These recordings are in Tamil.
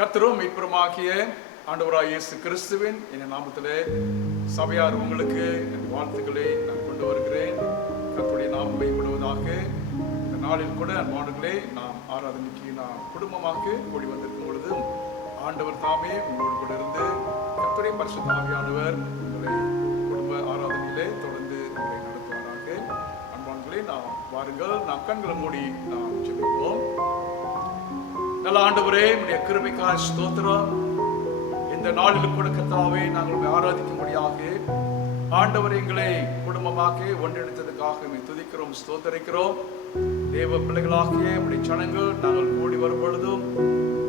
கர்த்தரும் மீட்பருமாகிய ஆண்டவராகிய இயேசு கிறிஸ்துவின் இந்த நாமத்திலே சபையார் உங்களுக்கு என் வாழ்த்துக்களை நான் கொண்டு வருகிறேன். கர்த்தருடைய நாமம் மையப்படுவதாக. இந்த நாளில் கூட அன்பானவர்களே, நாம் ஆராதனைக்கு நாம் குடும்பமாக கூடி வந்திருக்கும் பொழுதும் ஆண்டவர் தாமே உங்களோடு கூட இருந்து கர்த்தருடைய பரிசுத்த ஆவியானவர் உங்களை குடும்ப ஆராதனையிலே தொடர்ந்து உங்களை நடத்துவாராக. அன்பானவர்களே, நாம் வாருங்கள், நாம் கண்களை மூடி நாம் ஜெபிப்போம். நல்ல ஆண்டவரே, உம்முடைய கிருபைக்காய் ஸ்தோத்திரம். இந்த நாளில் கூட கர்த்தாவே நாங்கள் ஆராதிக்கும்படியாக ஆண்டவர் எங்களை குடும்பமாக ஒன்றிணைத்ததுக்காக துதிக்கிறோம், ஸ்தோத்தரிக்கிறோம். தேவ பிள்ளைகளாகிய உம்முடைய ஜனங்கள் நாங்கள் கூடி வரும் பொழுதும்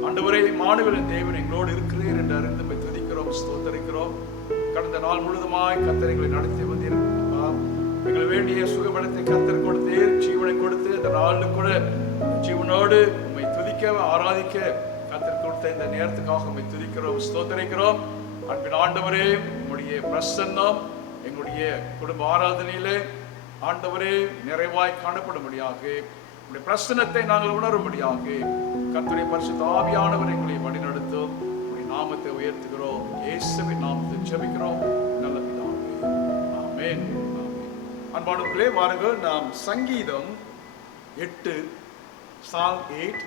ஆண்டவரே, மாணவரின் தேவன் எங்களோடு இருக்கிறீர் என்று அறிந்து துதிக்கிறோம், ஸ்தோத்தரிக்கிறோம். கடந்த நாள் முழுவதுமாய் கர்த்தர் எங்களை நடத்தி வந்திருக்கிறோம். எங்கள் வேண்டிய சுகபலத்தை கர்த்தர் கொடுத்தீர், ஜீவனை கொடுத்து இந்த நாளில் கூட ஜீவனோடு உம்மை துதிக்க ஆராதிக்க கர்த்தர் கொடுத்த இந்த நேரத்துக்காக உம்மை துதிக்கிறோம், ஸ்தோத்தரிக்கிறோம். அன்பின் ஆண்டவரே, உம்முடைய பிரசன்னம் எங்களுடைய குடும்ப ஆராதனையிலே ஆண்டவரே நிறைவாய் காணப்படும்படியாக உம்முடைய பிரசன்னத்தை நாங்கள் உணரும்படியாக கர்த்தருடைய பரிசுத்த ஆவியானவர் எங்களை வழிநடத்தும். உம்முடைய நாமத்தை உயர்த்துகிறோம், இயேசுவின் நாமத்தை ஜெபிக்கிறோம் நல்ல பிதாவே, ஆமென். அன்பானவர்களே, வாருங்கள், நாம் சங்கீதம் 8 Psalm 8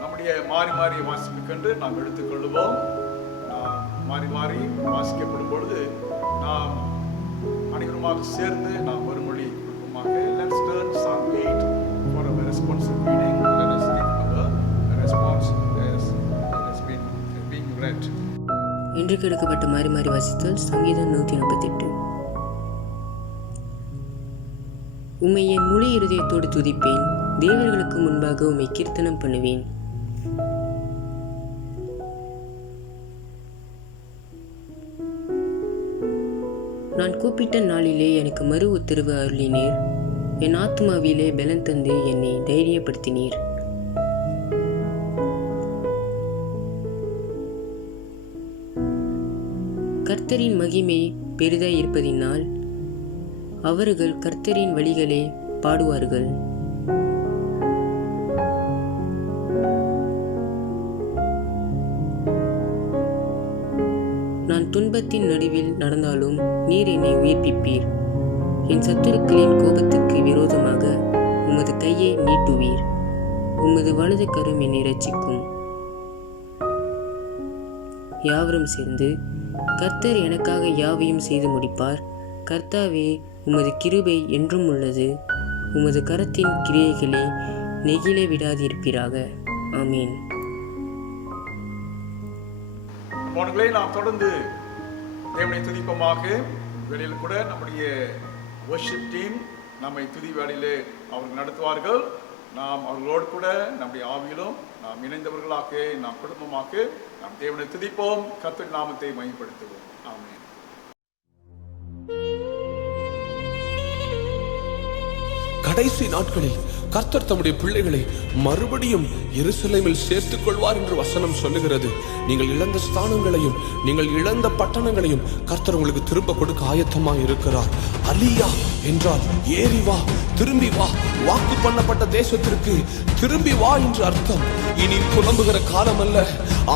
நம்முடைய மாறி மாறி வாசிப்புக்கென்று நாம் எடுத்துக்கொள்வோம். மாறி மாறி வாசிக்கப்படும் பொழுது நாம் அனைவருமாக சேர்ந்து நாம் மறுமொழி கொடுப்போமாக. Let's turn Psalm 8 for a responsive reading. Let us give a response as it has been being read. இன்றைக்கு எடுக்கப்பட்ட மாறி மாறி வாசித்தல் சங்கீதம் 138. உம்மை என் முழு இருதயத்தோடு துதிப்பேன், தேவர்களுக்கு முன்பாக உம்மை கீர்த்தனம் பண்ணுவேன். நான் கூப்பிட்ட நாளிலே எனக்கு மறு உத்தரவு அருளினீர், என் ஆத்மாவிலே பலன் தந்து என்னை தைரியப்படுத்தினீர். கர்த்தரின் மகிமை பெரிதாய் இருப்பதினால் அவர்கள் கர்த்தரின் வழிகளே பாடுவார்கள். நான் துன்பத்தின் நடுவில் நடந்தாலும் நீர் என்னை உயிர்ப்பிப்பீர். என் சத்துருக்களின் கோபத்துக்கு விரோதமாக உமது கையை நீட்டுவீர். உமது வலது கரம் என்னை இரட்சிக்கும். யாவரும் சேர்ந்து கர்த்தர் எனக்காக யாவையும் செய்து முடிப்பார். கர்த்தாவே, உமது கிருபை என்றும் உள்ளது. உமது கரத்தின் கிரியைகளை நெகிழ விடாதிருப்பீராக. ஆமீன். போனங்களே, நாம் தொடர்ந்து தேவனை துதிப்போமாக. வேளையில் கூட நம்முடைய worship டீம் நம்மை துதி வேளையிலே அவர்கள் நடத்துவார்கள். நாம் அவர்களோடு கூட நம்முடைய ஆவியிலும் நாம் இணைந்தவர்களாக நாம் குடும்பமாக நாம் தேவனை துதிப்போம், கர்த்தரின் நாமத்தை மகிமைப்படுத்துவோம். ஆமென். கடைசி நாட்களில் கர்த்தர் தம்முடைய பிள்ளைகளை மறுபடியும் எருசலேமில் சேர்த்துக் கொள்வார் என்று வசனம் சொல்லுகிறது. நீங்கள் இழந்த ஸ்தானங்களையும் நீங்கள் இழந்த பட்டணங்களையும் கர்த்தர் உங்களுக்கு திரும்ப கொடுக்க ஆயத்தமாக இருக்கிறார். அலியா என்றால் ஏறி வா, திரும்பி வா, வாக்கு பண்ணப்பட்ட தேசத்திற்கு திரும்பி வா என்று அர்த்தம். இனி புலம்புகிற காலம் அல்ல,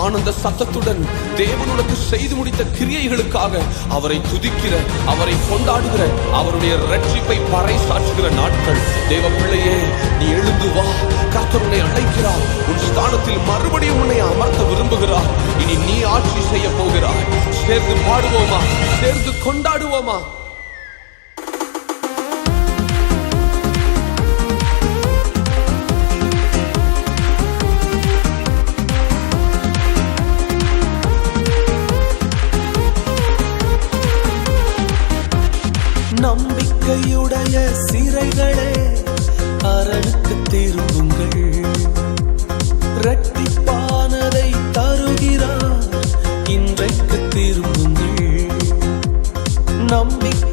ஆனந்த சத்தத்துடன் தேவன் உனக்கு செய்து முடித்த கிரியைகளுக்காக அவரை துதிக்கிற, அவரை கொண்டாடுகிற, அவருடைய ரட்சிப்பை பறைசாற்றுகிற நாட்கள். தேவ பிள்ளையே, நீ எழுந்து வா, கர்த்தர் உன்னை அழைக்கிறார். உன் ஸ்தானத்தில் மறுபடியும் உன்னை அமர்த்த விரும்புகிறார். இனி நீ ஆட்சி செய்ய போகிறாய். சேர்ந்து பாடுவோமா, சேர்ந்து கொண்டாடுவோமா? நம்பிக்கையுடைய சிறைகளே, அரணுக்கு திரும்புங்கள். இரட்டிப்பானதை தருகிறார், இன்றைக்கு திரும்புங்கள். நம்பிக்கை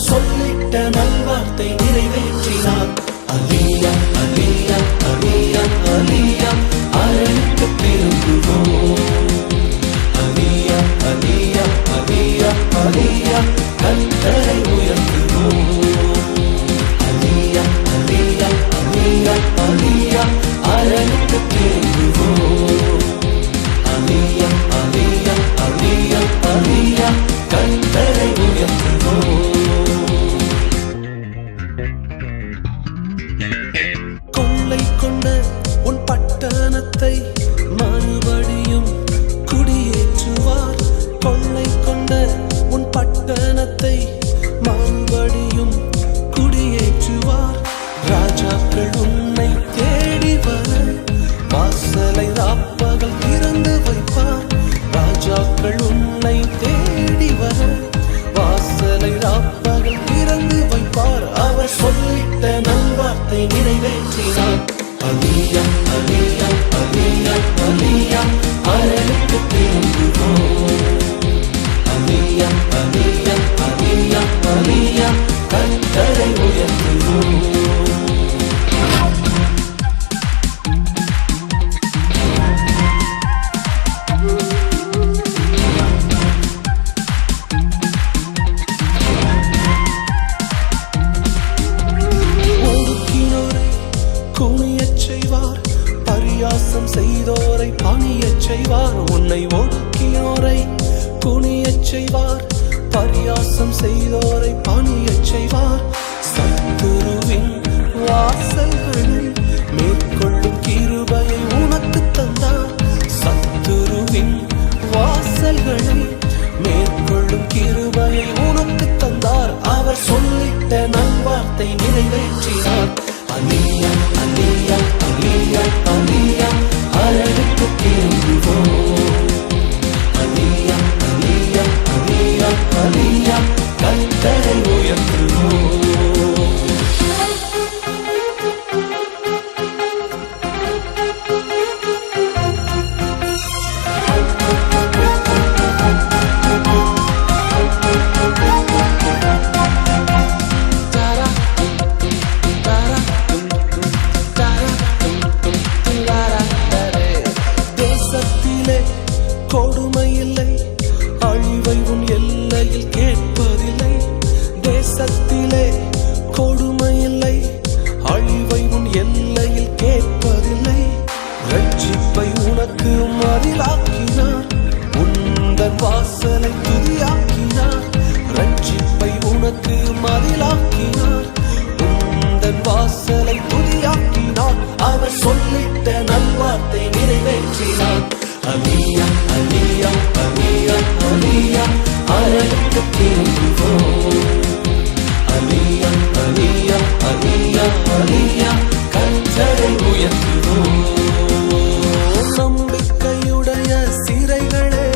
அவர் சொல்லிட்ட நல்வார்த்தை நிறைவேற்றினார். அல்லேலூயா அல்லேலூயா அல்லேலூயா அல்லேலூயா, அரணுக்கு திரும்புவோம். அல்லேலூயா அல்லேலூயா அல்லேலூயா அல்லேலூயா, கர்த்தரை உயர்த்துவோம். அல்லேலூயா அல்லேலூயா அல்லேலூயா அல்லேலூயா, அரணுக்கு திரும்புவோம். அல்லேலூயா அல்லேலூயா அல்லேலூயா அல்லேலூயா, கர்த்தரை உயர்த்துவோம். கொள்ளை கொண்ட உன் பட்டணத்தை மறுபடியும் குடியேற்றுவார். கொள்ளை கொண்ட உன் பட்டணத்தை மறுபடியும் குடியேற்றுவார். ராஜாக்கள் உன்னை தேடி வர வாசலை ராப்பகல் திறந்து வைப்பார். ராஜாக்கள் உன்னை தேடி வர வாசலை ராப்பகல் திறந்து வைப்பார். அவர் சொல்லிட்ட நல்வார்த்தை நிறைவேற்றினார். அல்லேலூயா அல்லேலூயா அல்லேலூயா அல்லேலூயா, அரணுக்கு திரும்புவோம். அல்லேலூயா அல்லேலூயா அல்லேலூயா அல்லேலூயா, கர்த்தரை உயர்த்துவோம். ஒடுக்கினோரை குனியச் செய்வார், பரியாசம் செய்தோரை பணியச் செய்வார். உன்னை ஒடுக்கினோரை குனியச் செய்வார், பரியாசம் செய்தோரை பணியச் செய்வார். சத்துருவின் வாசல்களை மேற்கொள்ளும் கிருபையை உனக்கு தந்தார். சத்துருவின் வாசல்களை மேற்கொள்ளும் கிருபையை உனக்கு தந்தார். அவர் சொல்லிட்ட நல்வார்த்தை நிறைவேற்றினார். அல்லேலூயா அல்லேலூயா அல்லேலூயா அல்லேலூயா, அரணுக்கு திரும்புவோம். அல்லேலூயா அல்லேலூயா அல்லேலூயா அல்லேலூயா, கர்த்தரை உயர்த்துவோம். தேசத்திலே கொடுமை இல்லை, அழிவை உன் எல்லையில் கேட்பதில்லை. தேசத்திலே கொடுமை இல்லை, அழிவை உன் எல்லையில் கேட்பதில்லை. ரட்சிப்பை உனக்கு மதிலாக்கினார், உந்தன் வாசலை துதியாக்கினார். ரட்சிப்பை உனக்கு மதிலாக்கினார், உந்தன் வாசலை துதியாக்கினார். அவர் சொல்லிட்ட நல்வார்த்தை நிறைவேற்றினார். அல்லேலூயா அல்லேலூயா அல்லேலூயா அல்லேலூயா, அரணுக்கு திரும்புவோம். அல்லேலூயா அல்லேலூயா அல்லேலூயா அல்லேலூயா, கர்த்தரை உயர்த்துவோம். நம்பிக்கையுடைய சிறைகளே,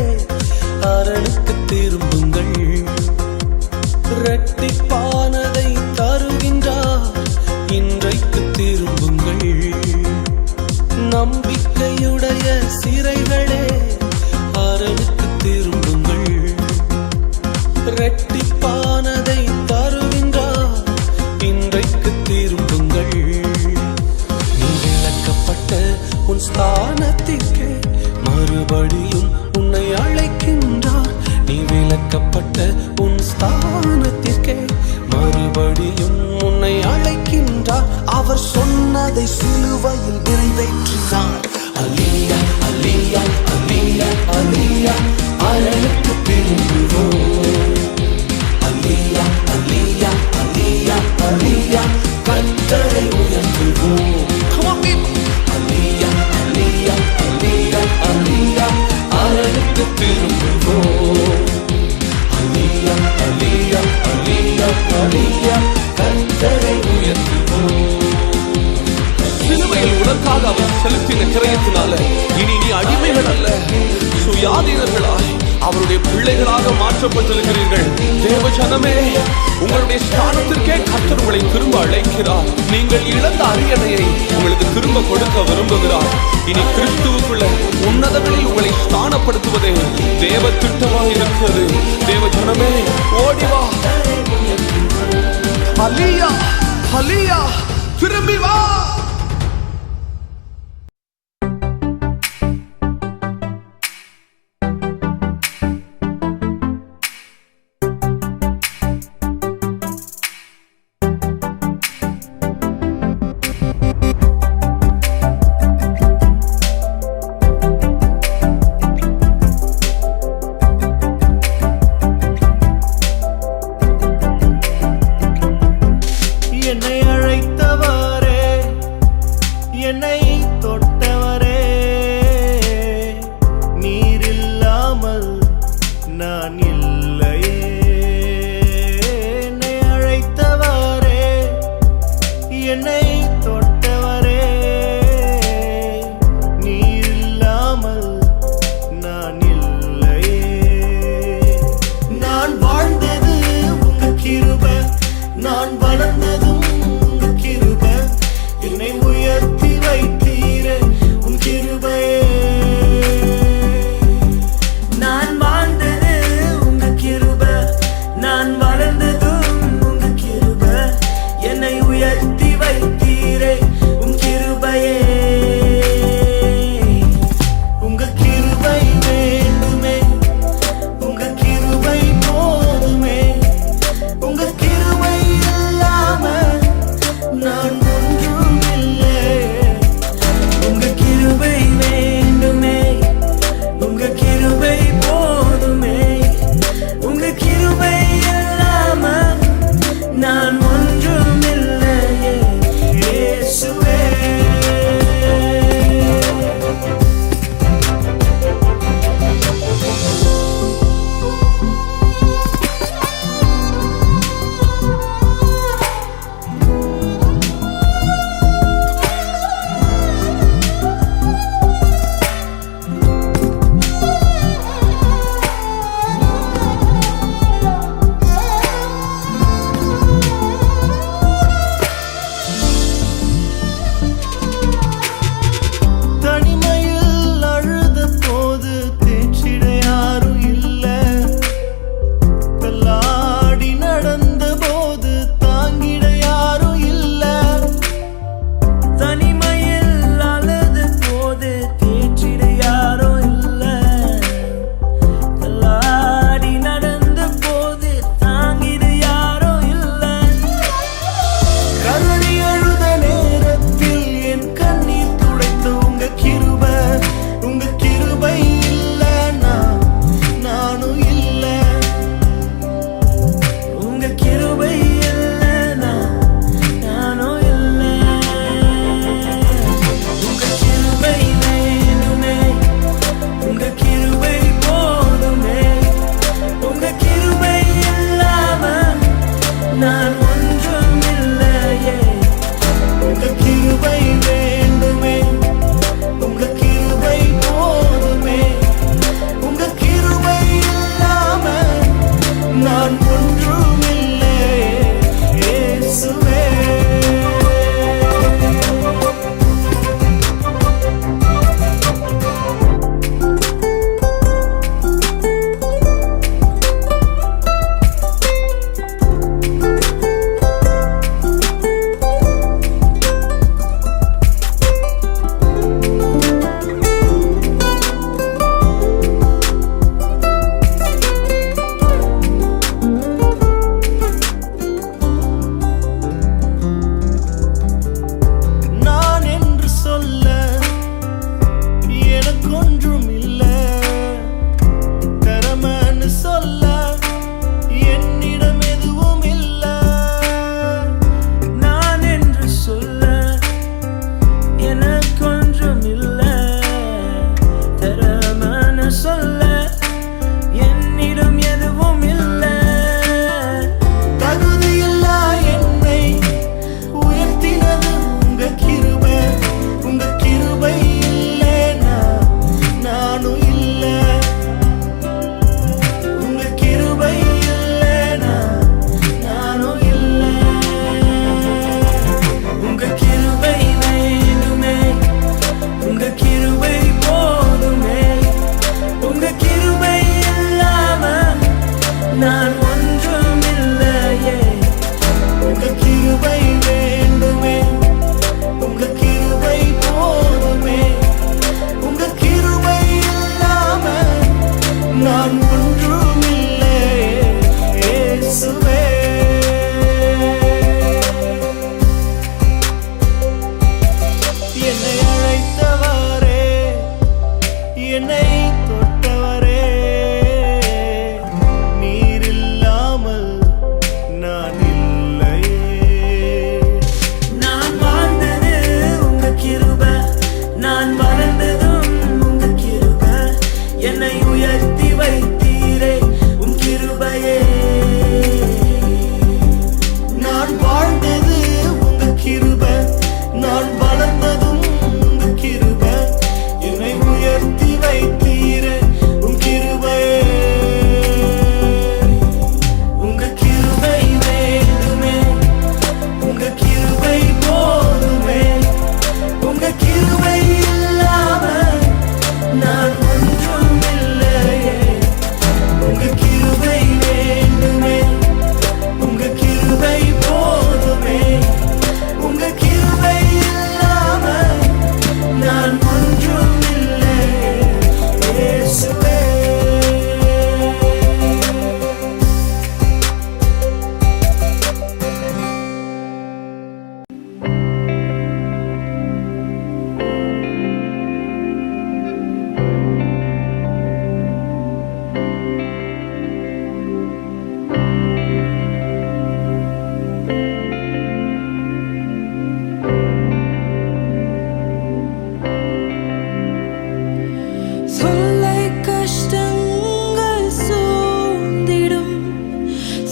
அரணுக்கு திரும்புங்கள். இரட்டிப்பானதை தருகின்றார், இன்றைக்கு திரும்புங்கள். நம்பிக்கையுடைய சிறைகளே, அரணுக்கு திரும்புங்கள். இரட்டிப்பானதை தருகின்றார், இன்றைக்கு திரும்புங்கள். நீ விலக்கப்பட்ட உன் ஸ்தானத்திற்கே மறுபடியும் உன்னை அழைக்கின்றார். நீ விலக்கப்பட்ட உன் ஸ்தானத்திற்கே மறுபடியும் உன்னை அழைக்கின்றார். அவர் சொன்னதை சிலுவையில் நிறைவேற்றினார். அல்லேலூயா அல்லேலூயா அல்லேலூயா அல்லேலூயா, அரணுக்கு திரும்புவோம். அல்லேலூயா அல்லேலூயா அல்லேலூயா அல்லேலூயா, கர்த்தரை உயர்த்துவோம். அல்லேலூயா அல்லேலூயா அல்லேலூயா அல்லேலூயா, அரணுக்கு திரும்புவோம். அல்லேலூயா அல்லேலூயா அல்லேலூயா அல்லேலூயா, கர்த்தரை உயர்த்துவோம். சிலுவையில் உனக்காக அவர் செலுத்தின கிரயத்தினால இனி நீ அடிமைகள் அல்ல, சுயாதீனர்களாய் அவருடைய பிள்ளைகளாக மாற்றப்பட்டிருக்கிறீர்கள். தேவ ஜனமே, உங்களுடைய ஸ்தானத்திற்கே கர்த்தர் உங்களை திரும்ப அழைக்கிறார். நீங்கள் இழந்த அரியணையை உங்களுக்கு திரும்ப கொடுக்க விரும்புகிறார். இனி கிறிஸ்துவுக்குள்ள உன்னதங்களில் உங்களை ஸ்தானப்படுத்துவதே தேவ திட்டமாக இருக்கிறது. தேவ ஜனமே, ஓடிவா. ஹலியா ஹலியா திரும்பி வா. என்னை அழைத்தவரே, என்னை தொட்டவரே, நீர் இல்லாமல் நான் இல்லையே. என்னை அழைத்தவரே, என்னை தொட்டவரே, நீர் இல்லாமல் நான் இல்லையே. நான் வாழ்ந்தது உங்க கிருபை, நான் வளர்ந்ததும் உங்க கிருபை, என்னை உயர்த்தி வைத்தீரே உன் கிருபையே. நான் வாழ்ந்தது உங்க கிருபை, நான் வளர்ந்ததும் உங்க கிருபை, என்னை உயர்த்தி வைத்தீரே உன் கிருபையே. உங்க கிருபை வேண்டுமே, உங்க கிருபை போதுமே, உங்க கிருபை இல்லாம நான் ஒன்றும் இல்லை. உங்க கிருபை வேண்டுமே, உங்க கிருபை போதுமே, உங்க கிருபை இல்லாம நான் ஒன்றும் இல்லையே இயேசுவே. தனிமையில் அழுத போது தேற்றிட யாரும் இல்ல, தள்ளாடி நடந்த போது தாங்கிட யாரும் இல்ல. தனிமையில் அழுத போது தேற்றிட யாரும் இல்ல, தள்ளாடி நடந்த போது தாங்கிட யாரும் இல்ல. கருணை அழுத நேரத்தில் என் கண்ணீர் துடைத்த உங்க கிருபை, உங்க கிருபை இல்லைன்னா நானும் இல்ல. உங்க கிருபை இல்லைன்னா நானும் இல்ல. உங்க கிருபை வேணுமே, உங்க கிருபை போதுமே, உங்க கிருபை இல்லாம நான் ஒன்றும் இல்லையே. உங்க கிருபை வேண்டுமே, உங்க கிருபை போதுமே, உங்க கிருபை இல்லாம நான் ஒன்றும் இல்லையே இயேசுவே.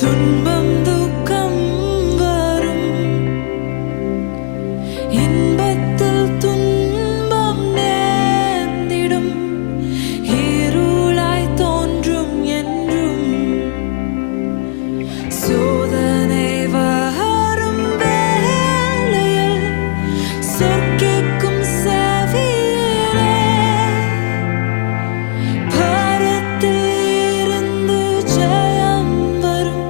துன்பம் துக்கம் வரும், இன்பத்தில் துன்பம் நேர்ந்திடும், இருளாய் தோன்றும் என்றும். சோதனை வரும் வேளையில் சொற்கேட்கும் செவியிலே, பாரத்தில் இருந்து ஜெயம் வரும்,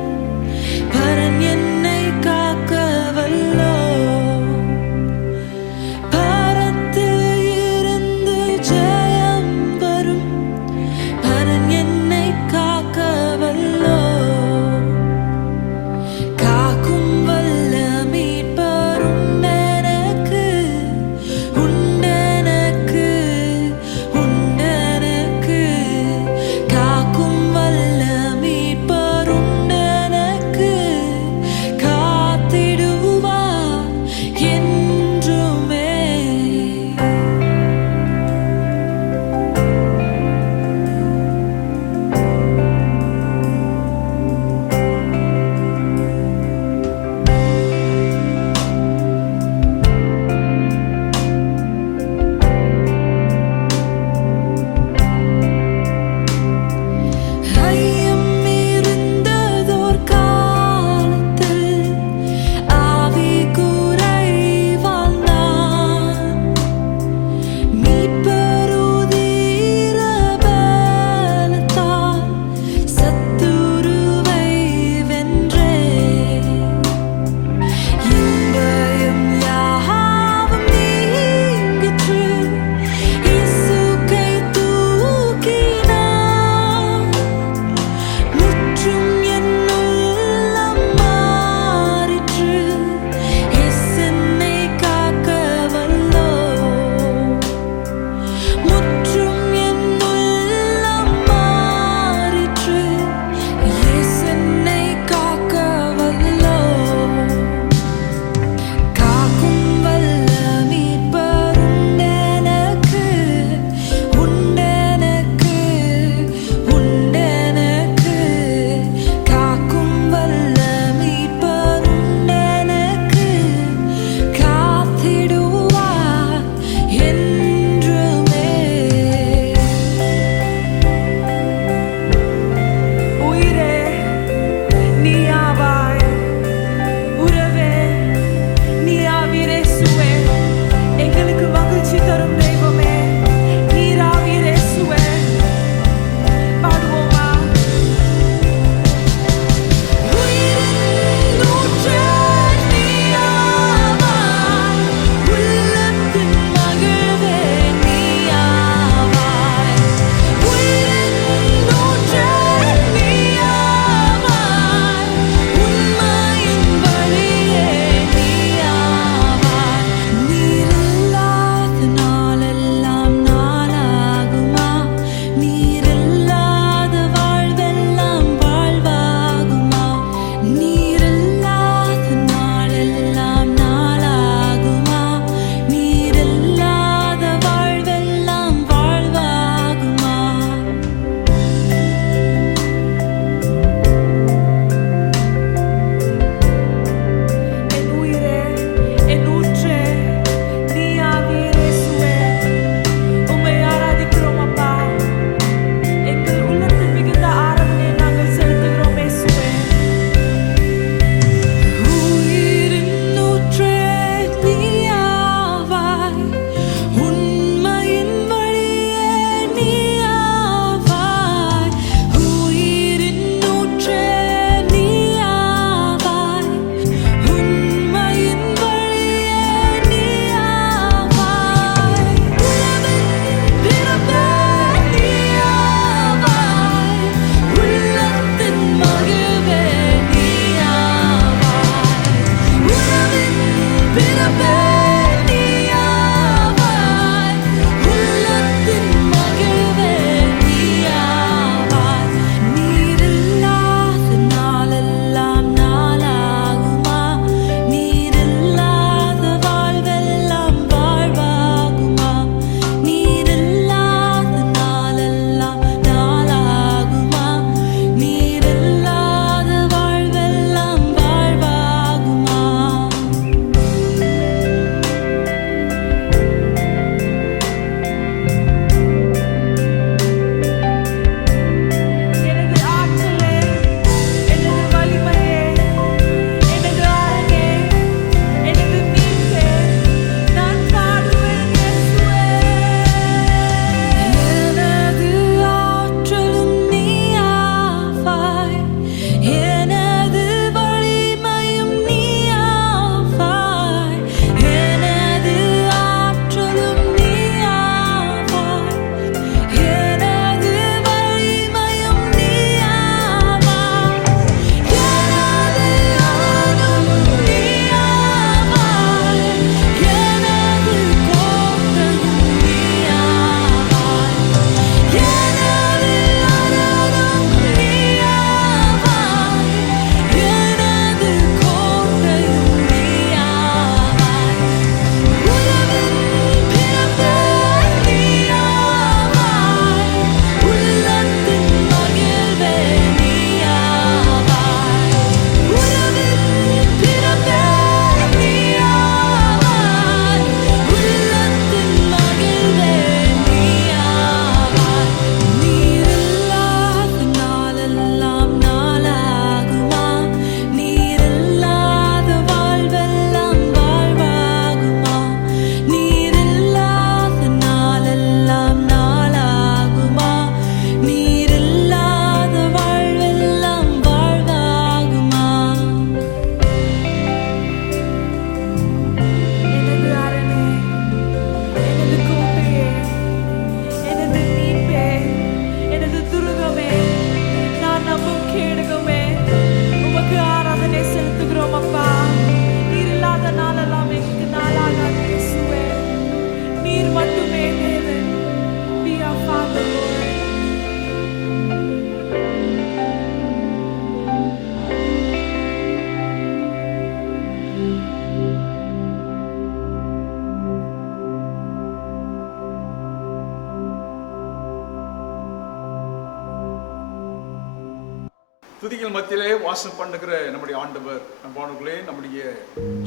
துதிகள் மத்தியிலே வாசம் பண்ணுகிற நம்முடைய ஆண்டவர், அன்பானவர்களே, நம்முடைய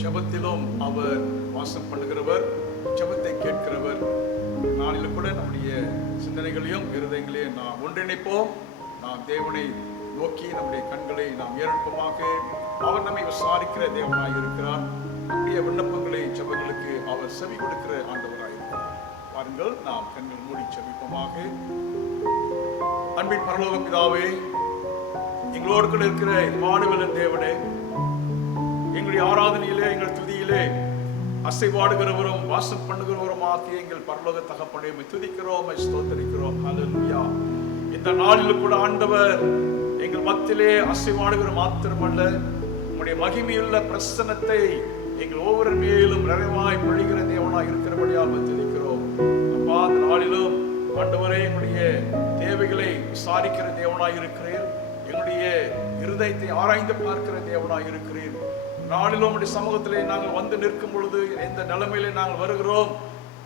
ஜெபத்திலும் அவர் வாசம் பண்ணுகிறவர், ஜெபத்தை கேட்கிறவர். நாளிலும் கூட நம்முடைய சிந்தனைகளையும் இருதயங்களையும் நாம் ஒன்றிணைப்போம். நாம் தேவனை நோக்கி நம்முடைய கண்களை நாம் ஏற்பமாக, அவர் நம்மை விசாரிக்கிற தேவனாய் இருக்கிறார். நம்முடைய விண்ணப்பங்களை, ஜெபங்களுக்கு அவர் செவி கொடுக்கிற ஆண்டவராய் இருக்கிறார். பாருங்கள், நாம் கண்கள் மூடி ஜெபிப்போமாக. அன்பின் பரலோக பிதாவே, எங்களோடு கூட இருக்கிற இம்மானுவேலின் தேவனே, எங்களுடைய ஆராதனையிலே, எங்கள் துதியிலே அசைவாடுகிறவரும் வாசம் பண்ணுகிறவரும் ஆகிய எங்கள் பரலோக தகப்பனே, துதிக்கிறோம், ஸ்தோத்தரிக்கிறோம். ஹல்லேலூயா. இந்த நாளில் கூட ஆண்டவர் எங்கள் மத்தியிலே அசைவாடுகிற மாத்திரமல்ல, உங்களுடைய மகிமையுள்ள பிரசன்னத்தை எங்கள் ஒவ்வொரு மேலும் நிறைவாய் பொழிகிற தேவனாய் இருக்கிறபடியால் துதிக்கிறோம். அப்பா, அந்த நாளிலும் ஆண்டவரே, எங்களுடைய தேவைகளை விசாரிக்கிற தேவனாய் இருக்கிறீர். எங்களுடைய இருதயத்தை ஆராய்ந்து பார்க்கிற தேவனாய் இருக்கிறீர். நாளிலும் உடைய சமூகத்திலே நாங்கள் வந்து நிற்கும் பொழுது எந்த நிலைமையிலே நாங்கள் வருகிறோம்,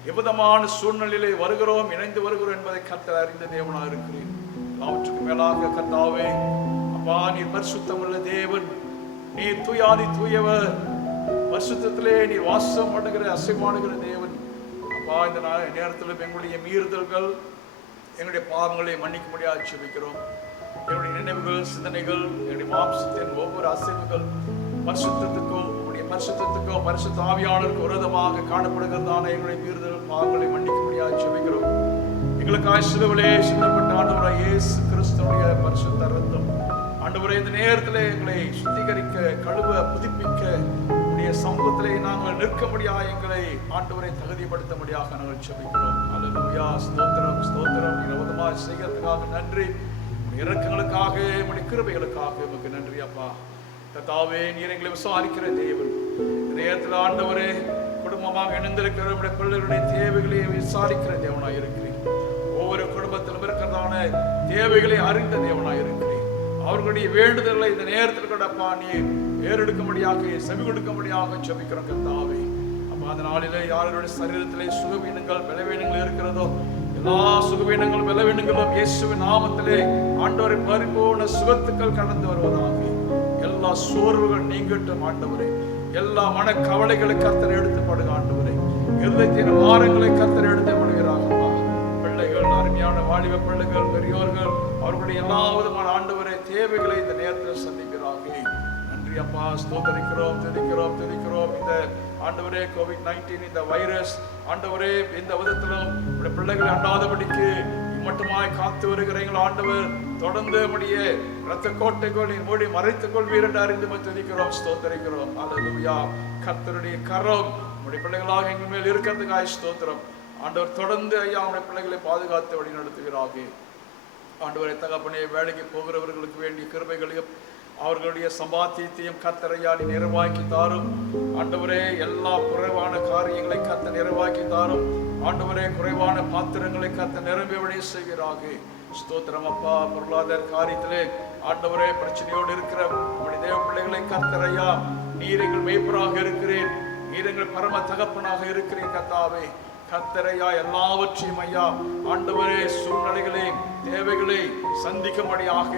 எவ்விதமான சூழ்நிலையிலே வருகிறோம், இணைந்து வருகிறோம் என்பதை கர்த்தர் அறிந்த தேவனாய் இருக்கிறீர். எல்லாவற்றுக்கும் மேலாக கர்த்தாவே, அப்பா, நீர் பரிசுத்தமுள்ள தேவன், நீர் தூயாதி தூயவர், பரிசுத்தத்திலே நீர் வாசம் பண்ணுகிற அசைவாடுகிற தேவன். அப்பா, இந்த நேரத்தில் எங்களுடைய மீறுதல்கள், எங்களுடைய பாவங்களை மன்னிக்க முடியாது ஜெபிக்கிறோம். என்னுடைய நினைவுகள், சிந்தனைகள், என்னுடைய மாம்சத்தின் ஒவ்வொரு அசைவுகள் பரிசுத்தத்துக்கும் உங்களுடைய பரிசுத்தத்துக்கும் பரிசுத்த ஆவியானவருக்கு விரோதமாக காணப்படுகிறதான எங்களுடைய மீறுதல் பாவங்களை மன்னிக்க முடியாது ஜெபிக்கிறோம். எங்களுக்காக சிலுவிலே சிந்தப்பட்ட ஆண்டவராகிய இயேசு கிறிஸ்துவுடைய பரிசுத்த இரத்தம் ஆண்டவரே, இந்த நேரத்திலே எங்களை சுத்திகரிக்க, கழுவ, புதுப்பிக்க, உடைய சமூகத்திலே நாங்கள் நிற்க முடியாது, எங்களை ஆண்டவரை தகுதிப்படுத்த முடியாக நாங்கள் ஜெபிக்கிறோம். அல்லேலூயா. ஸ்தோத்திரம், ஸ்தோத்திரம். இரவதமாக செய்கிறதுக்காக நன்றி. இரக்கங்களுக்காக, உடைய கிருபைகளுக்காக உமக்கு நன்றி அப்பா. கர்த்தாவே, நீர் எங்களை விசாரிக்கிற தேவன். நேரத்தில் ஆண்டவரே, குடும்பமாக இணைந்திருக்கிற உடைய பிள்ளைகளுடைய தேவைகளை விசாரிக்கிற தேவனாய் இருக்கிறீர். ஒவ்வொரு குடும்பத்திலும் இருக்கிறதான தேவைகளை அறிந்த தேவனாய் இருக்கிறீர். அவர்களுடைய வேண்டுதல்களை இந்த நேரத்தில் கூட அப்பா நீர் ஏறெடுக்கும்படியாக, செவி கொடுக்கும்படியாக ஜெபிக்கிறோம் கர்த்தாவே. அப்பா, அந்த நாளிலே யாருடைய சரீரத்திலே சுகவீனங்கள், பலவீனங்கள் இருக்கிறதோ, எல்லா சுகவீனங்களும் பலவீனங்களும் இயேசுவின் நாமத்திலே ஆண்டவரை பரிபூர்ண சுகத்துக்கள் கடந்து வருவதாக. எல்லா சோர்வுகள் நீங்கட்டும் ஆண்டவரே. எல்லா மன கவலைகளை கர்த்தர் எடுத்துப்படுங்க ஆண்டவரே. இருதயத்தின் பாரங்களை கர்த்தர் எடுத்துப்படுகிறார்களா. பிள்ளைகள், அருமையான வாலிப பிள்ளைகள், பெரியோர்கள், அவர்களுடைய எல்லா விதமான ஆண்டவரை தேவைகளை இந்த நேரத்தில் சந்திக்கிறார்கள். நன்றி அப்பா, ஸ்தோத்தரிக்கிறோம், துதிக்கிறோம், துதிக்கிறோம். இந்த ஆண்டவரே, COVID-19 இந்த வைரஸ் ஆண்டவரே, எந்த விதத்திலும் உடைய பிள்ளைகளை அண்டாதபடிக்கு மட்டுமாய் காத்து வருகிறீர்கள் ஆண்டவர். தொடர்ந்து நம்முடைய இரத்த கோட்டைகள் நீர் மூடி மறைத்துக் கொள்வீர் என்று அறிந்து துதிக்கிறோம், ஸ்தோத்தரிக்கிறோம். அல்லேலூயா. கர்த்தருடைய கரம் நம்முடைய பிள்ளைகளாக எங்கள் மேல் இருக்கிறதுக்காக ஸ்தோத்திரம். ஆண்டவர் தொடர்ந்து ஐயா உடைய பிள்ளைகளை பாதுகாத்து வழி நடத்துகிறார்கள். ஆண்டவரை தகப்பனே, வேலைக்கு போகிறவர்களுக்கு வேண்டிய கிருபைகளையும் அவர்களுடைய சம்பாத்தியத்தையும் கர்த்தரையா நீ நிறைவாக்கி தாரும் ஆண்டவரே. எல்லா குறைவான காரியங்களை கர்த்தர் நிறைவாக்கி தாரும் ஆண்டவரே. குறைவான பாத்திரங்களை கர்த்தர் நிரம்பி வழி செய்கிறார்கள். ஸ்தோத்திரம் அப்பா. பொருளாதார காரியத்திலே ஆண்டவரே பிரச்சனையோடு இருக்கிற நம்முடைய தேவ பிள்ளைகளை கர்த்தரையா நீர் எங்கள் மேய்ப்பராக இருக்கிறேன், நீர் எங்கள் பரம தகப்பனாக இருக்கிறேன் கர்த்தாவே. கர்த்தரையா எல்லாவற்றையும் ஐயா ஆண்டவரே சூழ்நிலைகளை, தேவைகளை சந்திக்கும்படியாக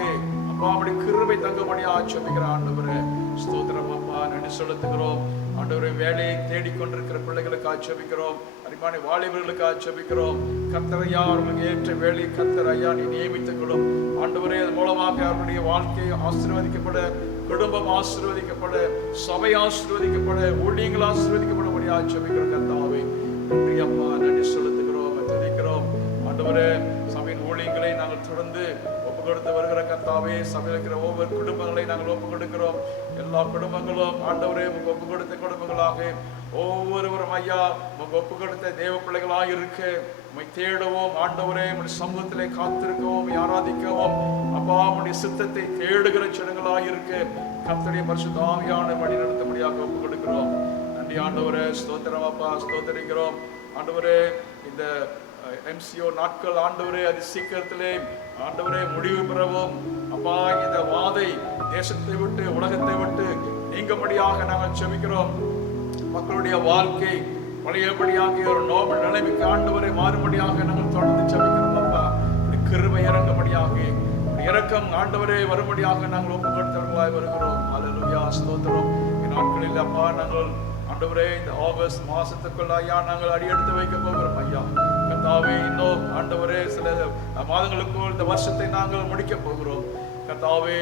அப்படி கிருபை தங்கும்படியாக ஜெபிக்கிற ஆண்டவரே. ஸ்தோத்திரம் அப்பா, நன்றி செலுத்துகிறோம் ஆண்டவரே. வேலையை தேடிக்கொண்டிருக்கிற பிள்ளைகளுக்காக ஜெபிக்கிறோம். அருமையான வாலிபர்களுக்காக ஜெபிக்கிறோம். கர்த்தரையா அவர்களுக்கு ஏற்ற வேலையை கர்த்தரையா நீ நியமித்துக்கொள்ளும் ஆண்டவரே. அது மூலமாக அவருடைய வாழ்க்கை ஆசீர்வதிக்கப்பட, குடும்பம் ஆசீர்வதிக்கப்பட, சபை ஆசீர்வதிக்கப்பட, ஊழியங்கள் ஆசீர்வதிக்கப்படும்படியாக ஜெபிக்கிற கர்த்தாவே நன்றி அப்பா, நன்றி செலுத்துகிறோம், துதிக்கிறோம் ஆண்டவரே. சபையின் ஊழியங்களை நாங்கள் தொடர்ந்து ஒப்பு கொடுத்து வருகிற கர்த்தாவே, சபையில் இருக்கிற ஒவ்வொரு குடும்பங்களை நாங்கள் ஒப்பு கொடுக்கிறோம். எல்லா குடும்பங்களும் ஆண்டவரே உங்க ஒப்பு கொடுத்த குடும்பங்களாக ஒவ்வொருவரும் ஐயா உங்க ஒப்பு கொடுத்த தேவ பிள்ளைகளாக இருக்க உம்மை தேடவும் ஆண்டவரே, உடைய சமூகத்திலே காத்திருக்கவும், ஆராதிக்கவும் அப்பா உடைய சித்தத்தை தேடுகிற ஜனங்களாக இருக்க கர்த்தருடைய பரிசுத்த ஆவியான வழி நடத்தும்படியாக ஒப்பு கொடுக்கிறோம். நன்றி ஆண்டவரே. ஸ்தோத்திரம் அப்பா, ஸ்தோத்திரிக்கிறோம் ஆண்டவரே. இந்த MCO நாட்கள் ஆண்டவரே அது சீக்கிரத்திலே ஆண்டவரே முடிவு பெறவும் அப்பா. இந்த வாதை தேசத்தை விட்டு, உலகத்தை விட்டு நீங்கும்படியாக நாங்கள் ஜெபிக்கிறோம். மக்களுடைய வாழ்க்கை பழையபடியாக ஒரு நோபல் நிலைமைக்கு ஆண்டவரை மாறும்படியாக நாங்கள் தொடர்ந்து ஜெபிக்கிறோம் அப்பா. கிருபை இறங்கும்படியாக இரக்கம் ஆண்டவரே வரும்படியாக நாங்கள் ஒப்பு கொடுத்தவர்களாய் வருகிறோம். அல்லேலூயா, ஸ்தோத்திரம். நாட்களில் அப்பா நாங்கள் ஆண்டவரே இந்த ஆகஸ்ட் மாசத்துக்குள்ள ஐயா நாங்கள் அடியெடுத்து வைக்க போகிறோம் ஐயா. கர்த்தாவே இன்னும் ஆண்டவரே சில மாதங்களுக்குள் இந்த வருஷத்தை நாங்கள் முடிக்க போகிறோம். கர்த்தாவே